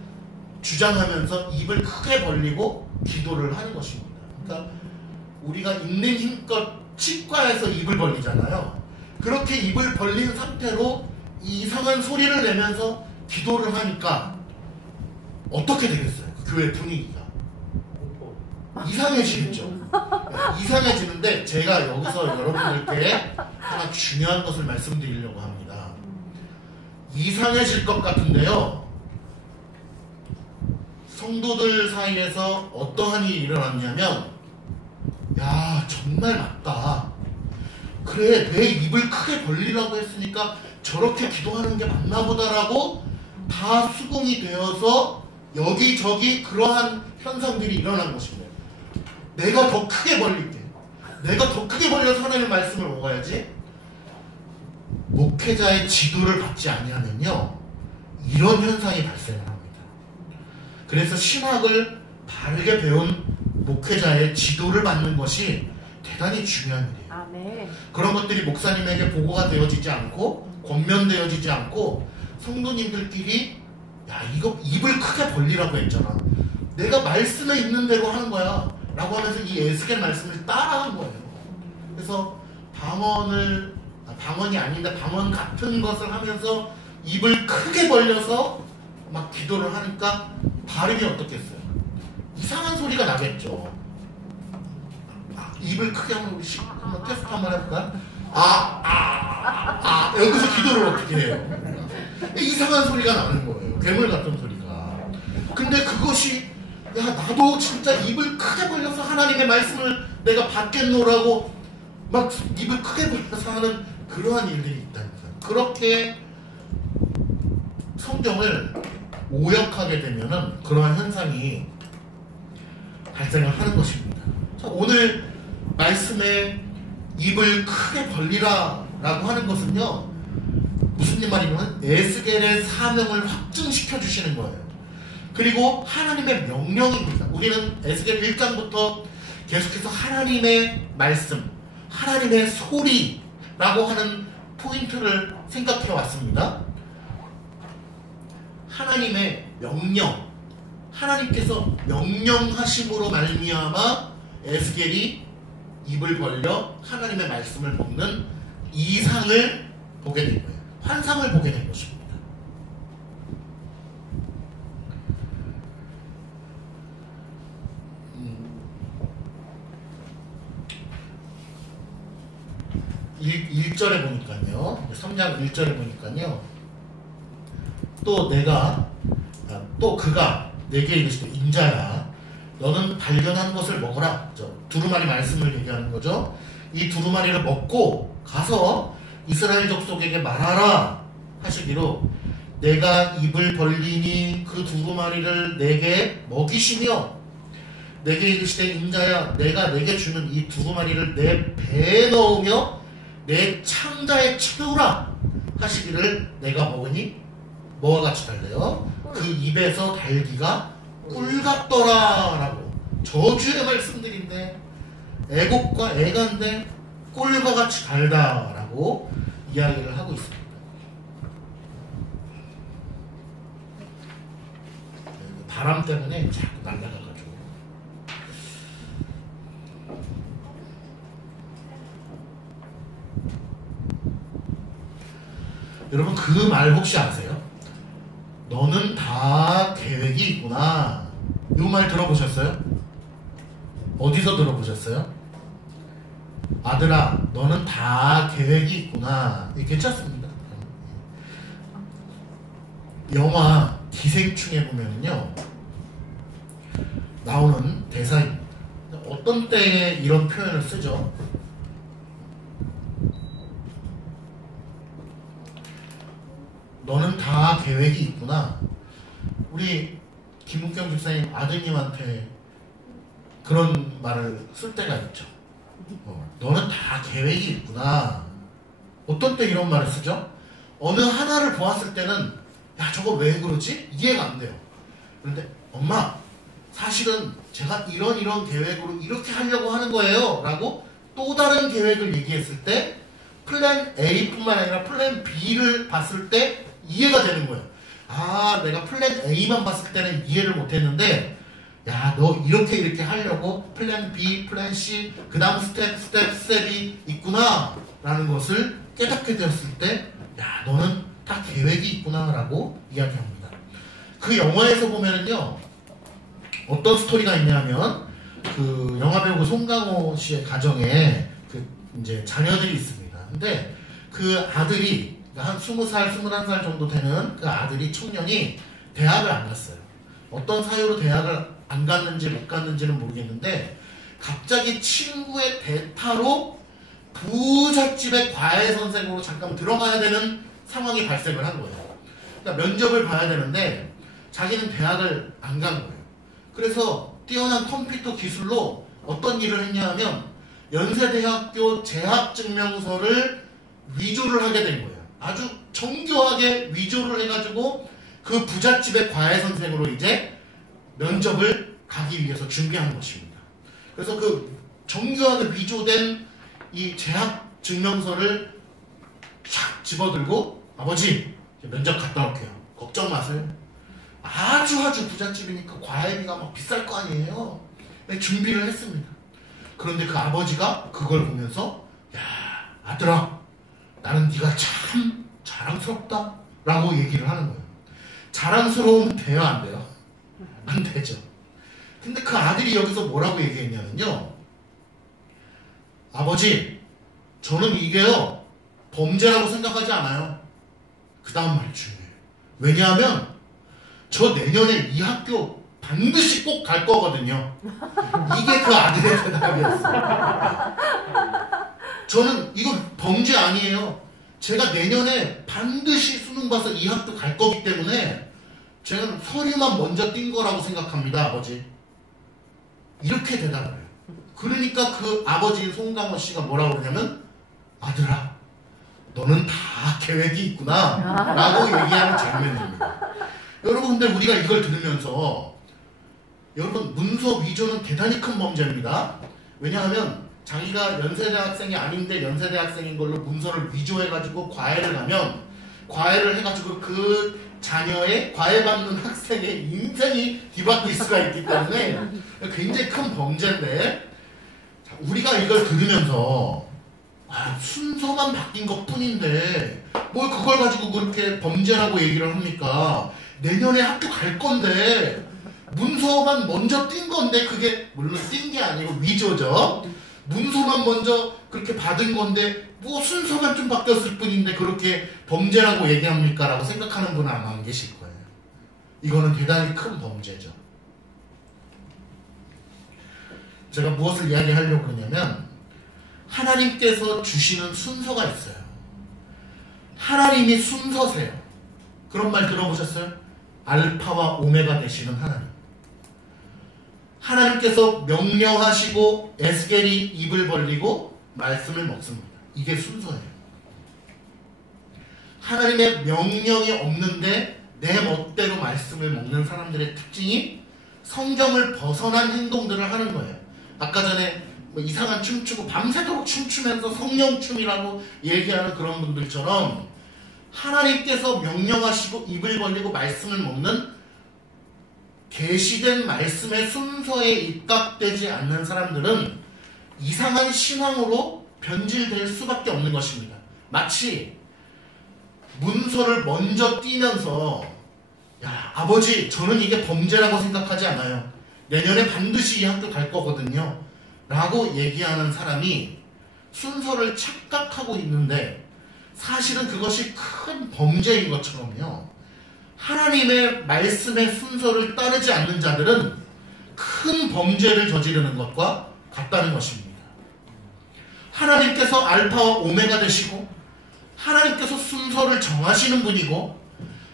주장하면서 입을 크게 벌리고 기도를 하는 것입니다. 그러니까 우리가 있는 힘껏 치과에서 입을 벌리잖아요. 그렇게 입을 벌린 상태로 이상한 소리를 내면서 기도를 하니까 어떻게 되겠어요? 교회 분위기가 이상해지겠죠. 이상해지는데 제가 여기서 여러분들께 하나 중요한 것을 말씀드리려고 합니다. 이상해질 것 같은데요, 성도들 사이에서 어떠한 일이 일어났냐면, 야 정말 맞다, 그래 내 입을 크게 벌리라고 했으니까 저렇게 기도하는 게 맞나 보다라고 다 수긍이 되어서 여기저기 그러한 현상들이 일어난 것입니다. 내가 더 크게 벌릴게, 내가 더 크게 벌려서 하나님의 말씀을 먹어야지. 목회자의 지도를 받지 아니하면요 이런 현상이 발생을 합니다. 그래서 신학을 바르게 배운 목회자의 지도를 받는 것이 대단히 중요한 일이에요. 아멘. 그런 것들이 목사님에게 보고가 되어지지 않고 권면되어지지 않고 성도님들끼리 야 이거 입을 크게 벌리라고 했잖아, 내가 말씀에 있는 대로 하는 거야 라고 하면서 이 에스겔 말씀을 따라한 거예요. 그래서 방언이 아닌데 방언 같은 것을 하면서 입을 크게 벌려서 막 기도를 하니까 발음이 어떻겠어요? 이상한 소리가 나겠죠. 입을 크게 하면 우리 한번 테스트 한번 해볼까요? 여기서 기도를 어떻게 해요? 이상한 소리가 나는 거예요. 괴물 같은 소리가. 근데 그것이 야 나도 진짜 입을 크게 벌려서 하나님의 말씀을 내가 받겠노라고 막 입을 크게 벌려서 하는 그러한 일들이 있다니까요. 그렇게 성경을 오역하게 되면은 그러한 현상이 발생을 하는 것입니다. 자, 오늘 말씀에 입을 크게 벌리라 라고 하는 것은요 무슨 말이냐면 에스겔의 사명을 확증시켜 주시는 거예요. 그리고 하나님의 명령입니다. 우리는 에스겔 1장부터 계속해서 하나님의 말씀, 하나님의 소리라고 하는 포인트를 생각해 왔습니다. 하나님의 명령, 하나님께서 명령하심으로 말미암아 에스겔이 입을 벌려 하나님의 말씀을 먹는 이상을 보게 된 거예요. 환상을 보게 된 것입니다. 1절에 보니까요. 3장 1절에 보니까요. 또 그가 내게 이르시되 인자야 너는 발견한 것을 먹어라. 두루마리 말씀을 얘기하는 거죠. 이 두루마리를 먹고 가서 이스라엘 족속에게 말하라 하시기로 내가 입을 벌리니 그 두루마리를 내게 먹이시며 내게 이르시되 인자야 내가 내게 주는 이 두루마리를 내 배에 넣으며 내 창자에 채우라 하시기를 내가 먹으니 뭐와 같이 달래요? 그 입에서 달기가 꿀 같더라 라고 저주의 말씀들인데 애곡과 애간데 꿀과 같이 달다 라고 이야기를 하고 있습니다. 바람 때문에 자꾸 날아가가지고 여러분 그 말 혹시 아세요? 너는 다 계획이 있구나. 이 말 들어보셨어요? 어디서 들어보셨어요? 아들아 너는 다 계획이 있구나. 괜찮습니다. 영화 기생충에 보면요 나오는 대사입니다. 어떤 때에 이런 표현을 쓰죠? 너는 다 계획이 있구나. 우리 김은경 집사님 아드님한테 그런 말을 쓸 때가 있죠. 너는 다 계획이 있구나. 어떤 때 이런 말을 쓰죠? 어느 하나를 보았을 때는 야 저거 왜 그러지? 이해가 안 돼요. 그런데 엄마 사실은 제가 이런 계획으로 이렇게 하려고 하는 거예요 라고 또 다른 계획을 얘기했을 때 플랜 A뿐만 아니라 플랜 B를 봤을 때 이해가 되는 거예요. 아 내가 플랜 A만 봤을 때는 이해를 못했는데 야 너 이렇게 하려고 플랜 B, 플랜 C 그 다음 스텝이 있구나 라는 것을 깨닫게 되었을 때 야 너는 다 계획이 있구나 라고 이야기합니다. 그 영화에서 보면은요 어떤 스토리가 있냐면 그 영화배우 송강호 씨의 가정에 그 이제 자녀들이 있습니다. 근데 그 아들이 한 20살, 21살 정도 되는 그 아들이 청년이 대학을 안 갔어요. 어떤 사유로 대학을 안 갔는지 못 갔는지는 모르겠는데 갑자기 친구의 대타로 부잣집의 과외 선생으로 잠깐 들어가야 되는 상황이 발생을 한 거예요. 그러니까 면접을 봐야 되는데 자기는 대학을 안 간 거예요. 그래서 뛰어난 컴퓨터 기술로 어떤 일을 했냐 하면 연세대학교 재학증명서를 위조를 하게 된 거예요. 아주 정교하게 위조를 해가지고 그 부잣집의 과외 선생으로 이제 면접을 가기 위해서 준비한 것입니다. 그래서 그 정교하게 위조된 이 재학증명서를 촥 집어들고 아버지 면접 갔다 올게요. 걱정 마세요. 아주 부잣집이니까 과외비가 막 비쌀 거 아니에요. 준비를 했습니다. 그런데 그 아버지가 그걸 보면서 야 아들아 나는 네가 참 자랑스럽다 라고 얘기를 하는 거예요. 자랑스러우면 돼요 안 돼요? 안 되죠. 근데 그 아들이 여기서 뭐라고 얘기했냐면요 아버지 저는 이게요 범죄라고 생각하지 않아요. 그 다음 말이 중요해요. 왜냐하면 저 내년에 이 학교 반드시 꼭 갈 거거든요. 이게 그 아들의 대답이었어요. 저는 이거 범죄 아니에요. 제가 내년에 반드시 수능 봐서 이 학교 갈 거기 때문에 제가 서류만 먼저 띈 거라고 생각합니다 아버지. 이렇게 대답을 해요. 그러니까 그 아버지인 송강호 씨가 뭐라고 그러냐면 아들아 너는 다 계획이 있구나 라고 얘기하는 장면입니다. 여러분 근데 우리가 이걸 들으면서 여러분 문서 위조는 대단히 큰 범죄입니다. 왜냐하면 자기가 연세대 학생이 아닌데 연세대 학생인 걸로 문서를 위조해가지고 과외를 가면 과외를 해가지고 그 자녀의 과외받는 학생의 인생이 뒤바뀔 수가 있기 때문에 굉장히 큰 범죄인데 우리가 이걸 들으면서 순서만 바뀐 것 뿐인데 뭘 그걸 가지고 그렇게 범죄라고 얘기를 합니까? 내년에 학교 갈 건데 문서만 먼저 띈 건데 그게 물론 띈 게 아니고 위조죠. 문서만 먼저 그렇게 받은 건데 뭐 순서만 좀 바뀌었을 뿐인데 그렇게 범죄라고 얘기합니까? 라고 생각하는 분은 아마 안 계실 거예요. 이거는 대단히 큰 범죄죠. 제가 무엇을 이야기하려고 그러냐면 하나님께서 주시는 순서가 있어요. 하나님이 순서세요. 그런 말 들어보셨어요? 알파와 오메가 되시는 하나님. 하나님께서 명령하시고 에스겔이 입을 벌리고 말씀을 먹습니다. 이게 순서예요. 하나님의 명령이 없는데 내 멋대로 말씀을 먹는 사람들의 특징이 성경을 벗어난 행동들을 하는 거예요. 아까 전에 뭐 이상한 춤추고 밤새도록 춤추면서 성령춤이라고 얘기하는 그런 분들처럼 하나님께서 명령하시고 입을 벌리고 말씀을 먹는 계시된 말씀의 순서에 입각되지 않는 사람들은 이상한 신앙으로 변질될 수밖에 없는 것입니다. 마치 문서를 먼저 띄면서 야 아버지 저는 이게 범죄라고 생각하지 않아요. 내년에 반드시 이 학교 갈 거거든요. 라고 얘기하는 사람이 순서를 착각하고 있는데 사실은 그것이 큰 범죄인 것처럼요. 하나님의 말씀의 순서를 따르지 않는 자들은 큰 범죄를 저지르는 것과 같다는 것입니다. 하나님께서 알파와 오메가 되시고 하나님께서 순서를 정하시는 분이고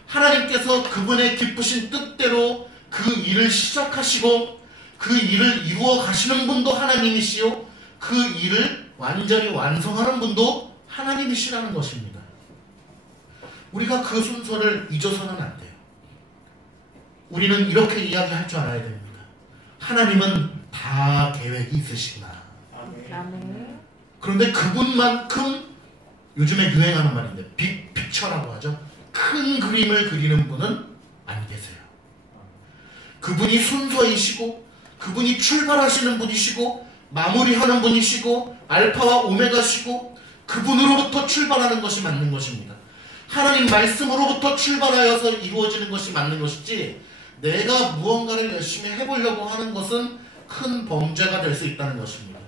하나님께서 그분의 기쁘신 뜻대로 그 일을 시작하시고 그 일을 이루어 가시는 분도 하나님이시요 그 일을 완전히 완성하는 분도 하나님이시라는 것입니다. 우리가 그 순서를 잊어서는 안 돼요. 우리는 이렇게 이야기할 줄 알아야 됩니다. 하나님은 다 계획이 있으시구나. 아멘. 그런데 그분만큼 요즘에 유행하는 말인데 빅픽처라고 하죠. 큰 그림을 그리는 분은 안 계세요. 그분이 순서이시고 그분이 출발하시는 분이시고 마무리하는 분이시고 알파와 오메가시고 그분으로부터 출발하는 것이 맞는 것입니다. 하나님 말씀으로부터 출발하여서 이루어지는 것이 맞는 것이지 내가 무언가를 열심히 해보려고 하는 것은 큰 범죄가 될 수 있다는 것입니다.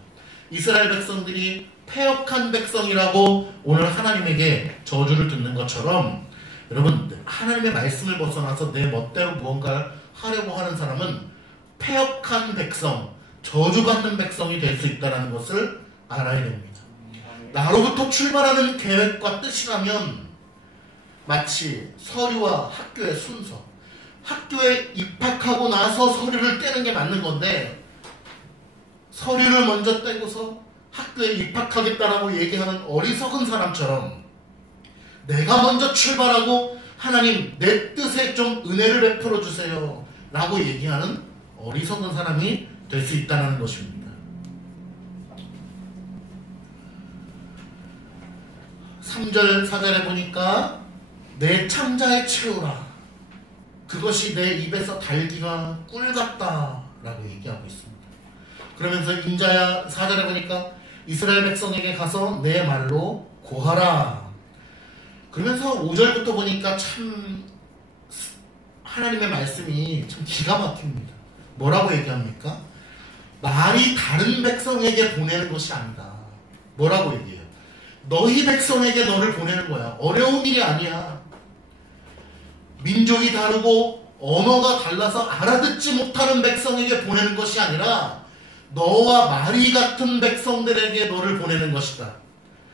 이스라엘 백성들이 패역한 백성이라고 오늘 하나님에게 저주를 듣는 것처럼 여러분 하나님의 말씀을 벗어나서 내 멋대로 무언가를 하려고 하는 사람은 패역한 백성, 저주받는 백성이 될 수 있다는 것을 알아야 됩니다. 나로부터 출발하는 계획과 뜻이라면 마치 서류와 학교의 순서, 학교에 입학하고 나서 서류를 떼는 게 맞는 건데 서류를 먼저 떼고서 학교에 입학하겠다라고 얘기하는 어리석은 사람처럼 내가 먼저 출발하고 하나님 내 뜻에 좀 은혜를 베풀어 주세요 라고 얘기하는 어리석은 사람이 될 수 있다는 것입니다. 3절 4절에 보니까 내 창자에 채우라 그것이 내 입에서 달기가 꿀 같다 라고 얘기하고 있습니다. 그러면서 인자야 4절에 보니까 이스라엘 백성에게 가서 내 말로 고하라. 그러면서 5절부터 보니까 참 하나님의 말씀이 참 기가 막힙니다. 뭐라고 얘기합니까? 말이 다른 백성에게 보내는 것이 아니다. 뭐라고 얘기해요? 너희 백성에게 너를 보내는 거야. 어려운 일이 아니야. 민족이 다르고 언어가 달라서 알아듣지 못하는 백성에게 보내는 것이 아니라 너와 말이 같은 백성들에게 너를 보내는 것이다.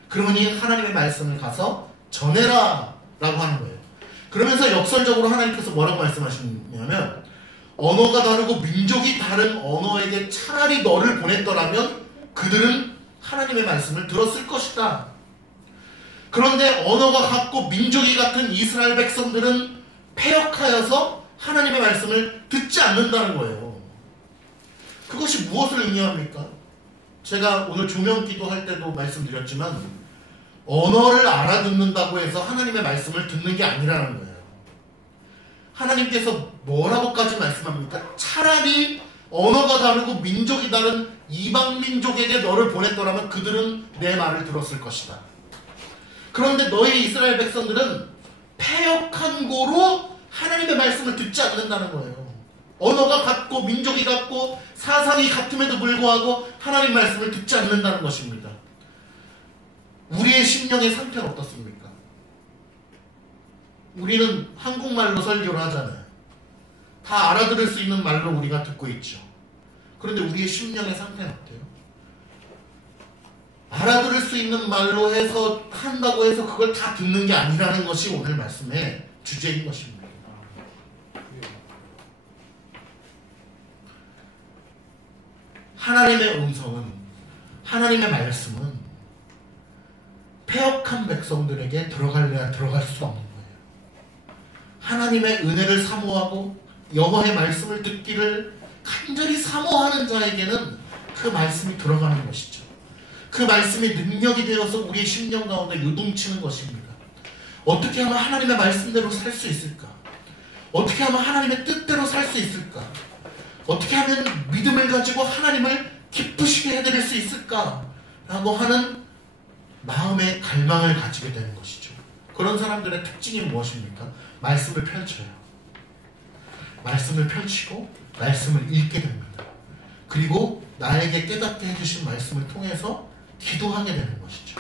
그러니 하나님의 말씀을 가서 전해라 라고 하는 거예요. 그러면서 역설적으로 하나님께서 뭐라고 말씀하시냐면 언어가 다르고 민족이 다른 언어에게 차라리 너를 보냈더라면 그들은 하나님의 말씀을 들었을 것이다. 그런데 언어가 같고 민족이 같은 이스라엘 백성들은 패역하여서 하나님의 말씀을 듣지 않는다는 거예요. 그것이 무엇을 의미합니까? 제가 오늘 조명기도 할 때도 말씀드렸지만 언어를 알아듣는다고 해서 하나님의 말씀을 듣는 게 아니라는 거예요. 하나님께서 뭐라고까지 말씀합니까? 차라리 언어가 다르고 민족이 다른 이방 민족에게 너를 보냈더라면 그들은 내 말을 들었을 것이다. 그런데 너희 이스라엘 백성들은 패역한 고로 하나님의 말씀을 듣지 않는다는 거예요. 언어가 같고 민족이 같고 사상이 같음에도 불구하고 하나님 말씀을 듣지 않는다는 것입니다. 우리의 심령의 상태는 어떻습니까? 우리는 한국말로 설교를 하잖아요. 다 알아들을 수 있는 말로 우리가 듣고 있죠. 그런데 우리의 심령의 상태는 어때요? 알아들을 수 있는 말로 해서 한다고 해서 그걸 다 듣는 게 아니라는 것이 오늘 말씀의 주제인 것입니다. 하나님의 음성은, 하나님의 말씀은 패역한 백성들에게 들어갈래야 들어갈 수 없는 거예요. 하나님의 은혜를 사모하고 여호와의 말씀을 듣기를 간절히 사모하는 자에게는 그 말씀이 들어가는 것이죠. 그 말씀이 능력이 되어서 우리의 심령 가운데 요동치는 것입니다. 어떻게 하면 하나님의 말씀대로 살 수 있을까? 어떻게 하면 하나님의 뜻대로 살 수 있을까? 어떻게 하면 믿음을 가지고 하나님을 기쁘시게 해드릴 수 있을까? 라고 하는 마음의 갈망을 가지게 되는 것이죠. 그런 사람들의 특징이 무엇입니까? 말씀을 펼쳐요. 말씀을 펼치고 말씀을 읽게 됩니다. 그리고 나에게 깨닫게 해주신 말씀을 통해서 기도하게 되는 것이죠.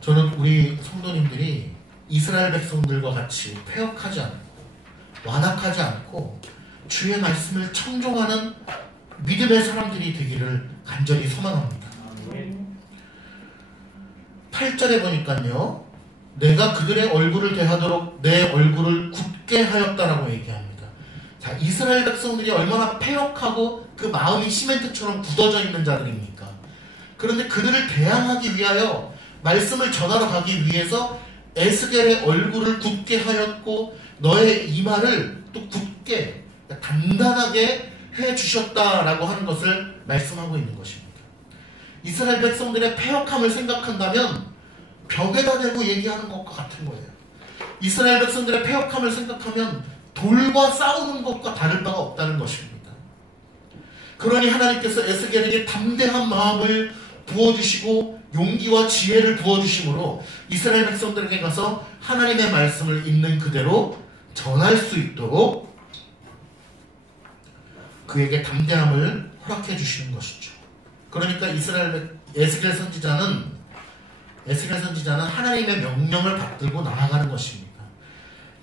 저는 우리 성도님들이 이스라엘 백성들과 같이 패역하지 않고 완악하지 않고 주의 말씀을 청종하는 믿음의 사람들이 되기를 간절히 소망합니다. 8절에 보니까요, 내가 그들의 얼굴을 대하도록 내 얼굴을 굳게 하였다라고 얘기합니다. 자, 이스라엘 백성들이 얼마나 패역하고 그 마음이 시멘트처럼 굳어져 있는 자들입니까? 그런데 그들을 대항하기 위하여 말씀을 전하러 가기 위해서 에스겔의 얼굴을 굳게 하였고 너의 이마를 또 굳게 단단하게 해주셨다라고 하는 것을 말씀하고 있는 것입니다. 이스라엘 백성들의 패역함을 생각한다면 벽에다 대고 얘기하는 것과 같은 거예요. 이스라엘 백성들의 패역함을 생각하면 돌과 싸우는 것과 다를 바가 없다는 것입니다. 그러니 하나님께서 에스겔에게 담대한 마음을 부어주시고 용기와 지혜를 부어주심으로 이스라엘 백성들에게 가서 하나님의 말씀을 있는 그대로 전할 수 있도록 그에게 담대함을 허락해 주시는 것이죠. 그러니까 에스겔 선지자는 하나님의 명령을 받들고 나아가는 것입니다.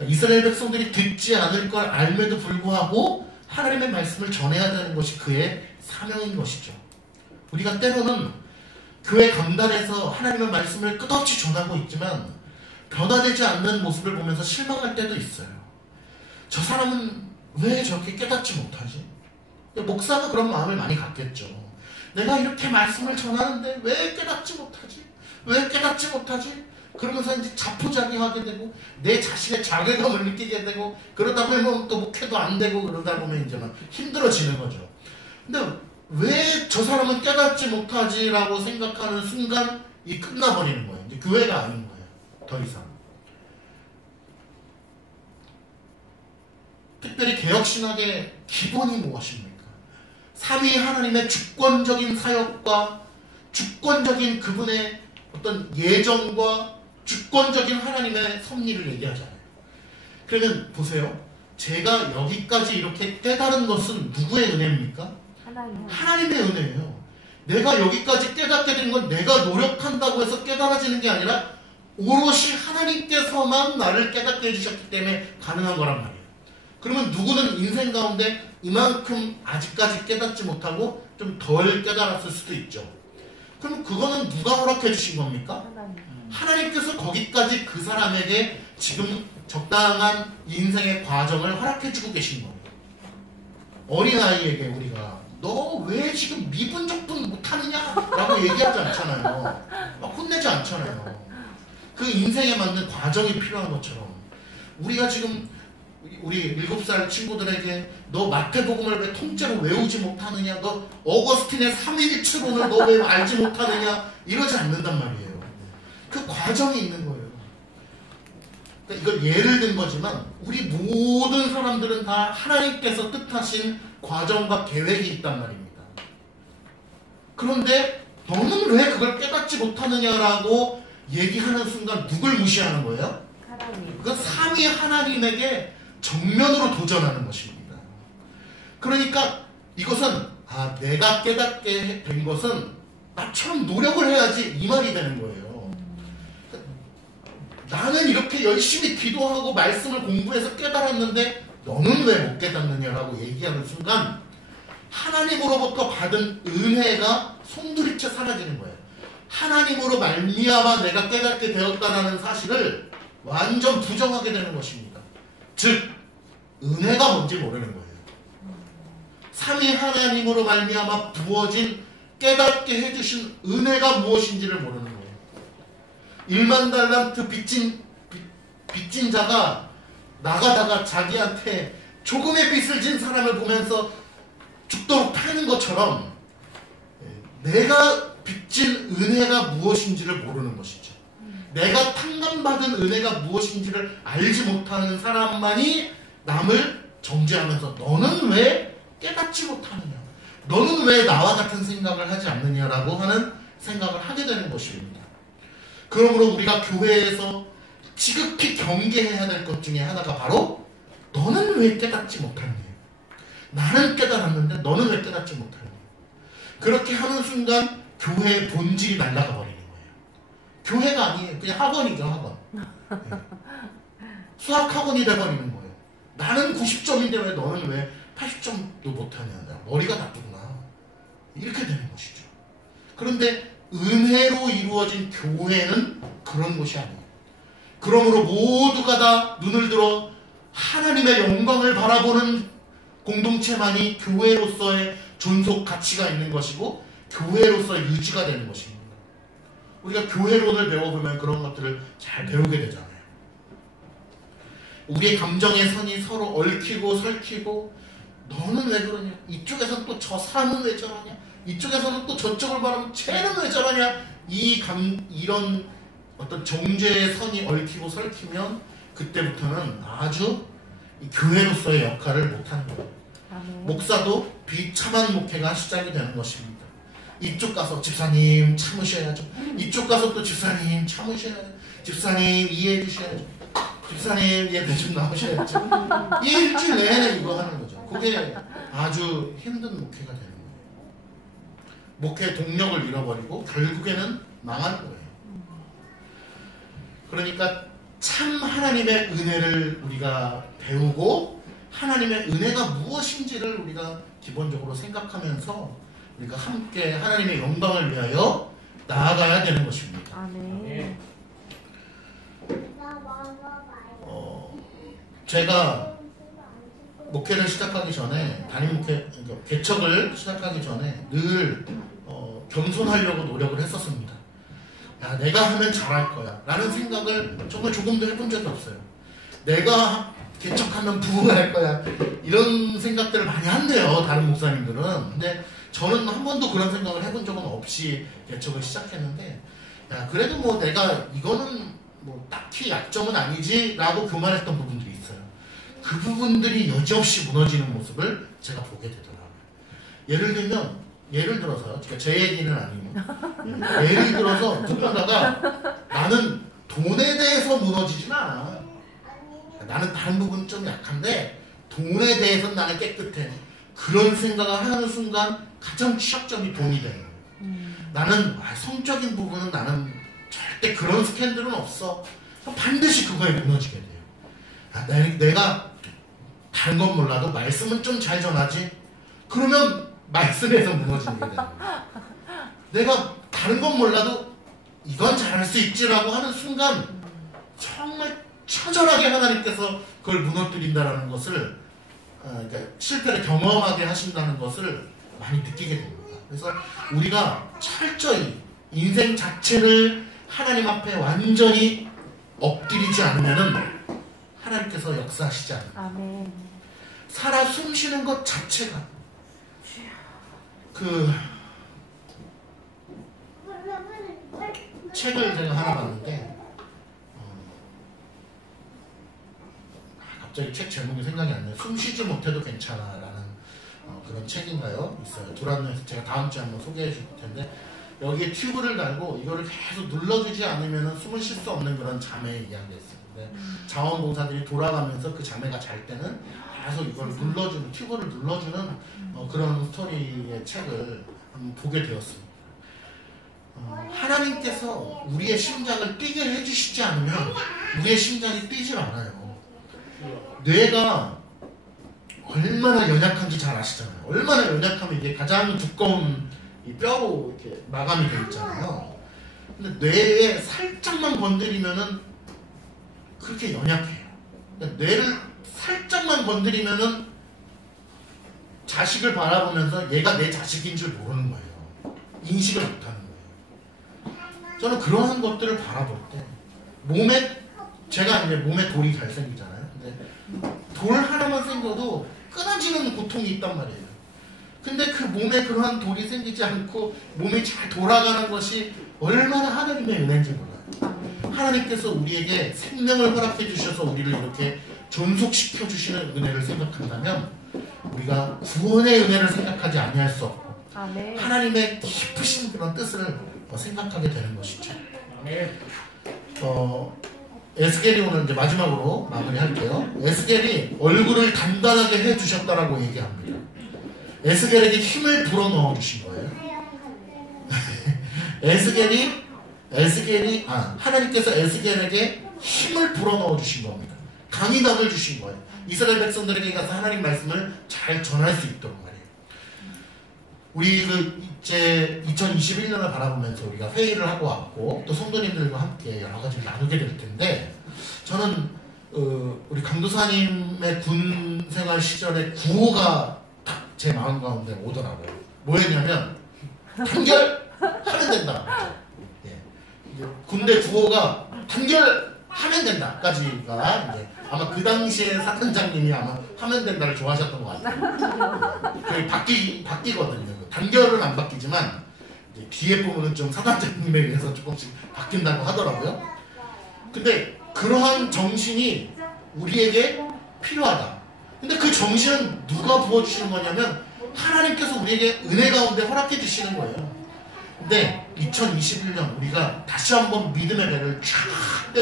이스라엘 백성들이 듣지 않을 걸 알매도 불구하고 하나님의 말씀을 전해야 되는 것이 그의 사명인 것이죠. 우리가 때로는 교회 강단에서 하나님의 말씀을 끝없이 전하고 있지만 변화되지 않는 모습을 보면서 실망할 때도 있어요. 저 사람은 왜 저렇게 깨닫지 못하지? 목사가 그런 마음을 많이 갖겠죠. 내가 이렇게 말씀을 전하는데 왜 깨닫지 못하지? 왜 깨닫지 못하지? 그러면서 이제 자포자기하게 되고 내 자신의 자괴감을 느끼게 되고 그러다 보면 또 목회도 안 되고 그러다 보면 이제 막 힘들어지는 거죠. 근데 왜 저 사람은 깨닫지 못하지라고 생각하는 순간 이 끝나버리는 거예요. 이제 교회가 아닌 거예요. 더 이상. 특별히 개혁신학의 기본이 무엇입니까? 삼위 하나님의 주권적인 사역과 주권적인 그분의 어떤 예정과 주권적인 하나님의 섭리를 얘기하잖아요. 그러면 보세요. 제가 여기까지 이렇게 깨달은 것은 누구의 은혜입니까? 하나님의 은혜예요. 내가 여기까지 깨닫게 된 건 내가 노력한다고 해서 깨달아지는 게 아니라 오롯이 하나님께서만 나를 깨닫게 해주셨기 때문에 가능한 거란 말이에요. 그러면 누구는 인생 가운데 이만큼 아직까지 깨닫지 못하고 좀 덜 깨달았을 수도 있죠. 그럼 그거는 누가 허락해 주신 겁니까? 하나님께서 거기까지 그 사람에게 지금 적당한 인생의 과정을 허락해 주고 계신 거예요. 어린아이에게 우리가 너 왜 지금 미분적분 못하느냐? 라고 얘기하지 않잖아요. 혼내지 않잖아요. 그 인생에 맞는 과정이 필요한 것처럼 우리가 지금 우리 7살 친구들에게 너 마태복음을 왜 통째로 외우지 못하느냐? 너 어거스틴의 삼위일체론을 너 왜 알지 못하느냐? 이러지 않는단 말이에요. 그 과정이 있는 거예요. 그러니까 이걸 예를 든 거지만 우리 모든 사람들은 다 하나님께서 뜻하신 과정과 계획이 있단 말입니다. 그런데 너는 왜 그걸 깨닫지 못하느냐라고 얘기하는 순간 누굴 무시하는 거예요? 하나님. 그 삼위 하나님에게 정면으로 도전하는 것입니다. 그러니까 이것은 내가 깨닫게 된 것은 나처럼 노력을 해야지 이 말이 되는 거예요. 나는 이렇게 열심히 기도하고 말씀을 공부해서 깨달았는데 너는 왜 못 깨닫느냐라고 얘기하는 순간 하나님으로부터 받은 은혜가 송두리째 사라지는 거예요. 하나님으로 말미암아 내가 깨닫게 되었다는 사실을 완전 부정하게 되는 것입니다. 즉 은혜가 뭔지 모르는 거예요. 삼위 하나님으로 말미암아 부어진 깨닫게 해주신 은혜가 무엇인지를 모르는 거예요. 1만 달란트 빚진 자가 나가다가 자기한테 조금의 빚을 진 사람을 보면서 죽도록 타는 것처럼 내가 빚진 은혜가 무엇인지를 모르는 것이죠. 내가 탕감받은 은혜가 무엇인지를 알지 못하는 사람만이 남을 정죄하면서 너는 왜 깨닫지 못하느냐, 너는 왜 나와 같은 생각을 하지 않느냐라고 하는 생각을 하게 되는 것입니다. 그러므로 우리가 교회에서 지극히 경계해야 될 것 중에 하나가 바로 너는 왜 깨닫지 못하느냐, 나는 깨달았는데 너는 왜 깨닫지 못하느냐. 그렇게 하는 순간 교회의 본질이 날아가 버리는 거예요. 교회가 아니에요. 그냥 학원이죠, 학원. 네. 수학학원이 돼버리는 거예요. 나는 90점인데 왜 너는 왜 80점도 못하냐, 머리가 나쁘구나, 이렇게 되는 것이죠. 그런데 은혜로 이루어진 교회는 그런 것이 아니에요. 그러므로 모두가 다 눈을 들어 하나님의 영광을 바라보는 공동체만이 교회로서의 존속 가치가 있는 것이고 교회로서의 유지가 되는 것입니다. 우리가 교회론을 배워보면 그런 것들을 잘 배우게 되잖아요. 우리의 감정의 선이 서로 얽히고 설키고 너는 왜 그러냐, 이쪽에서는 또 저 사람은 왜 저러냐, 이쪽에서는 또 저쪽을 바라면 쟤는 왜 저러냐, 이런 어떤 정죄의 선이 얽히고 설키면 그때부터는 아주 교회로서의 역할을 못하는 거예요. 목사도 비참한 목회가 시작이 되는 것입니다. 이쪽 가서 집사님 참으셔야죠, 이쪽 가서 또 집사님 참으셔야죠, 집사님 이해해 주셔야죠, 집사님 예배 좀 나오셔야죠. 이 일주일 내내 이거 하는 거죠. 그게 아주 힘든 목회가 되는 거예요. 목회의 동력을 잃어버리고 결국에는 망할 거예요. 그러니까 참 하나님의 은혜를 우리가 배우고 하나님의 은혜가 무엇인지를 우리가 기본적으로 생각하면서 우리가 함께 하나님의 영광을 위하여 나아가야 되는 것입니다. 아멘. 제가 목회를 시작하기 전에, 담임 목회, 개척을 시작하기 전에 늘 겸손하려고 노력을 했었습니다. 야, 내가 하면 잘할 거야 라는 생각을 정말 조금도 해본 적이 없어요. 내가 개척하면 부흥할 거야, 이런 생각들을 많이 한대요, 다른 목사님들은. 근데 저는 한 번도 그런 생각을 해본 적은 없이 개척을 시작했는데, 야, 그래도 뭐 내가 이거는 뭐 딱히 약점은 아니지 라고 교만했던 부분들이 있어요. 그 부분들이 여지없이 무너지는 모습을 제가 보게 되더라고요. 예를 들어서요, 제 얘기는 아니에요. 예를 들어서 누군가가 나는 돈에 대해서 무너지진 않아, 나는 다른 부분은 좀 약한데 돈에 대해서는 나는 깨끗해, 그런 생각을 하는 순간 가장 취약점이 돈이 되는 거예요. 나는 성적인 부분은 나는 절대 그런 스캔들은 없어, 반드시 그거에 무너지게 돼요. 내가 다른 건 몰라도 말씀은 좀 잘 전하지, 그러면 말씀에서 무너지게 되는 거예요. 내가 다른 건 몰라도 이건 잘할 수 있지라고 하는 순간 정말 처절하게 하나님께서 그걸 무너뜨린다는 것을, 그러니까 실패를 경험하게 하신다는 것을 많이 느끼게 됩니다. 그래서 우리가 철저히 인생 자체를 하나님 앞에 완전히 엎드리지 않으면은 하나님께서 역사하시지 않아요. 아멘. 살아 숨쉬는 것 자체가 책을 제가 하나 봤는데 갑자기 책 제목이 생각이 안 나요. 숨쉬지 못해도 괜찮아라는 그런 책인가요? 있어요. 두란노에서 제가 다음 주에 한번 소개해 줄 텐데, 여기에 튜브를 달고 이거를 계속 눌러주지 않으면 숨을 쉴 수 없는 그런 잠의 이야기가 있어요. 근데 자원봉사들이 돌아가면서 그 자매가 잘 때는 계속 이걸 눌러주는, 튜브를 눌러주는 그런 스토리의 책을 한번 보게 되었습니다. 하나님께서 우리의 심장을 뛰게 해주시지 않으면 우리의 심장이 뛰질 않아요. 뇌가 얼마나 연약한지 잘 아시잖아요. 얼마나 연약하면 이게 가장 두꺼운 이 뼈로 이렇게 마감이 되어 있잖아요. 근데 뇌에 살짝만 건드리면은 그렇게 연약해요. 그러니까 뇌를 살짝만 건드리면은 자식을 바라보면서 얘가 내 자식인 줄 모르는 거예요. 인식을 못하는 거예요. 저는 그러한 것들을 바라볼 때 제가 이제 몸에 돌이 잘 생기잖아요. 근데 돌 하나만 생겨도 끊어지는 고통이 있단 말이에요. 근데 그 몸에 그러한 돌이 생기지 않고 몸이 잘 돌아가는 것이 얼마나 하나님의 은혜인지 몰라요. 하나님께서 우리에게 생명을 허락해 주셔서 우리를 이렇게 존속시켜 주시는 은혜를 생각한다면 우리가 구원의 은혜를 생각하지 아니할 수 없고 하나님의 깊으신 그런 뜻을 생각하게 되는 것이죠. 에스겔이 오늘 이제 마지막으로 마무리할게요. 에스겔이 얼굴을 단단하게 해주셨다라고 얘기합니다. 에스겔에게 힘을 불어넣어 주신 거예요. 하나님께서 에스겔에게 힘을 불어넣어 주신 겁니다. 강인함을 주신 거예요. 이스라엘 백성들에게 가서 하나님 말씀을 잘 전할 수 있도록 말이에요. 우리 이제 2021년을 바라보면서 우리가 회의를 하고 왔고 또 성도님들과 함께 여러 가지를 나누게 될 텐데 저는 우리 강도사님의 군 생활 시절에 구호가 딱 제 마음 가운데 오더라고요. 뭐였냐면 단결하면 된다. 예. 군대 구호가 단결하면 된다까지가 이제 아마 그 당시에 사탄장님이 아마 하면 된다를 좋아하셨던 것 같아요. 그게 바뀌거든요. 단결은 안 바뀌지만 이제 뒤에 부분은 좀 사단장님에 의해서 조금씩 바뀐다고 하더라고요. 근데 그러한 정신이 우리에게 필요하다. 근데 그 정신은 누가 부어주시는 거냐면 하나님께서 우리에게 은혜 가운데 허락해 주시는 거예요. 근데 2021년 우리가 다시 한번 믿음의 배를 쫙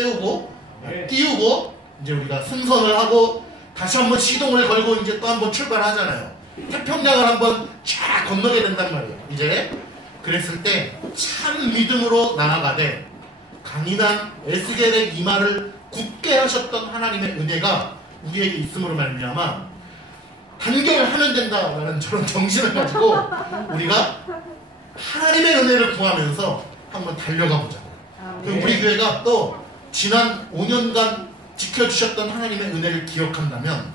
띄우고 이제 우리가 승선을 하고 다시 한번 시동을 걸고 이제 또 한번 출발하잖아요. 태평양을 한번 쫙 건너게 된단 말이에요. 이제 그랬을 때 참 믿음으로 나아가되 강인한 에스겔의 이마를 굳게 하셨던 하나님의 은혜가 우리에게 있음으로 말미암아 단결하면 된다라는 저런 정신을 가지고 우리가 하나님의 은혜를 구하면서 한번 달려가 보자고요. 우리 교회가 또 지난 5년간 지켜주셨던 하나님의 은혜를 기억한다면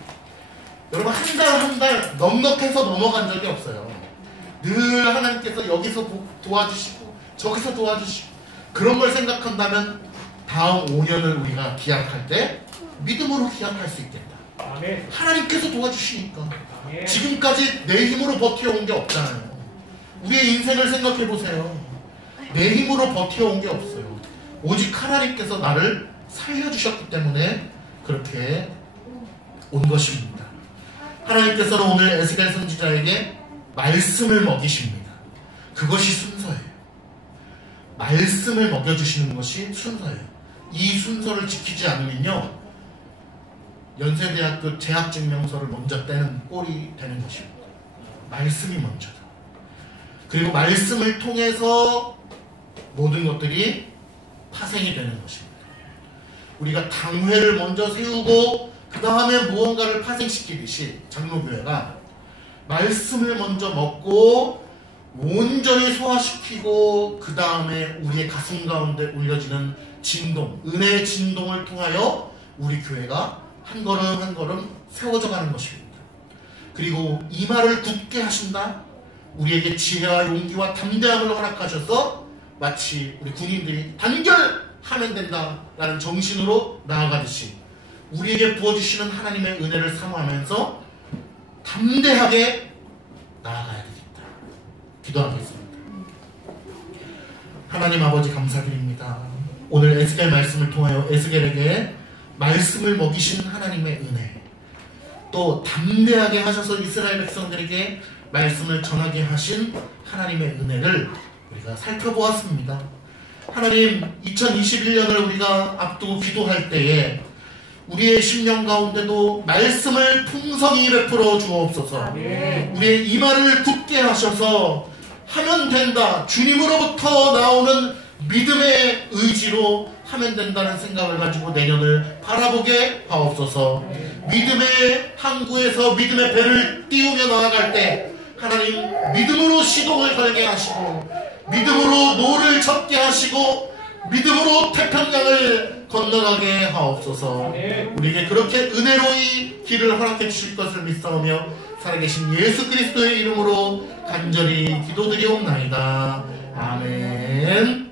여러분 한 달 한 달 넉넉해서 넘어간 적이 없어요. 늘 하나님께서 여기서 도와주시고 저기서 도와주시고 그런 걸 생각한다면 다음 5년을 우리가 기약할 때 믿음으로 기약할 수 있겠다. 아멘. 하나님께서 도와주시니까. 아멘. 지금까지 내 힘으로 버텨온 게 없잖아요. 우리의 인생을 생각해 보세요. 내 힘으로 버텨온 게 없어요. 오직 하나님께서 나를 살려주셨기 때문에 그렇게 온 것입니다. 하나님께서는 오늘 에스겔 선지자에게 말씀을 먹이십니다. 그것이 순서예요. 말씀을 먹여주시는 것이 순서예요. 이 순서를 지키지 않으면요 연세대학교 재학증명서를 먼저 떼는 꼴이 되는 것입니다. 말씀이 먼저다. 그리고 말씀을 통해서 모든 것들이 파생이 되는 것입니다. 우리가 당회를 먼저 세우고 그 다음에 무언가를 파생시키듯이 장로교회가 말씀을 먼저 먹고 온전히 소화시키고 그 다음에 우리의 가슴 가운데 울려지는 진동, 은혜의 진동을 통하여 우리 교회가 한 걸음 한 걸음 세워져 가는 것입니다. 그리고 이마를 굳게 하신다. 우리에게 지혜와 용기와 담대함을 허락하셔서 마치 우리 군인들이 단결하면 된다라는 정신으로 나아가듯이 우리에게 부어주시는 하나님의 은혜를 사모하면서 담대하게 나아가야 되겠다. 기도하겠습니다. 하나님 아버지 감사드립니다. 오늘 에스겔 말씀을 통하여 에스겔에게 말씀을 먹이신 하나님의 은혜, 또 담대하게 하셔서 이스라엘 백성들에게 말씀을 전하게 하신 하나님의 은혜를 우리가 살펴보았습니다. 하나님, 2021년을 우리가 앞두고 기도할 때에 우리의 심령 가운데도 말씀을 풍성히 베풀어 주옵소서. 우리의 이마를 굳게 하셔서 하면 된다, 주님으로부터 나오는 믿음의 의지로 하면 된다는 생각을 가지고 내년을 바라보게 하옵소서. 믿음의 항구에서 믿음의 배를 띄우며 나아갈 때 하나님 믿음으로 시동을 걸게 하시고, 믿음으로 노를 젓게 하시고, 믿음으로 태평양을 건너가게 하옵소서. 우리에게 그렇게 은혜로이 길을 허락해 주실 것을 믿사오며 살아계신 예수 그리스도의 이름으로 간절히 기도드리옵나이다. 아멘.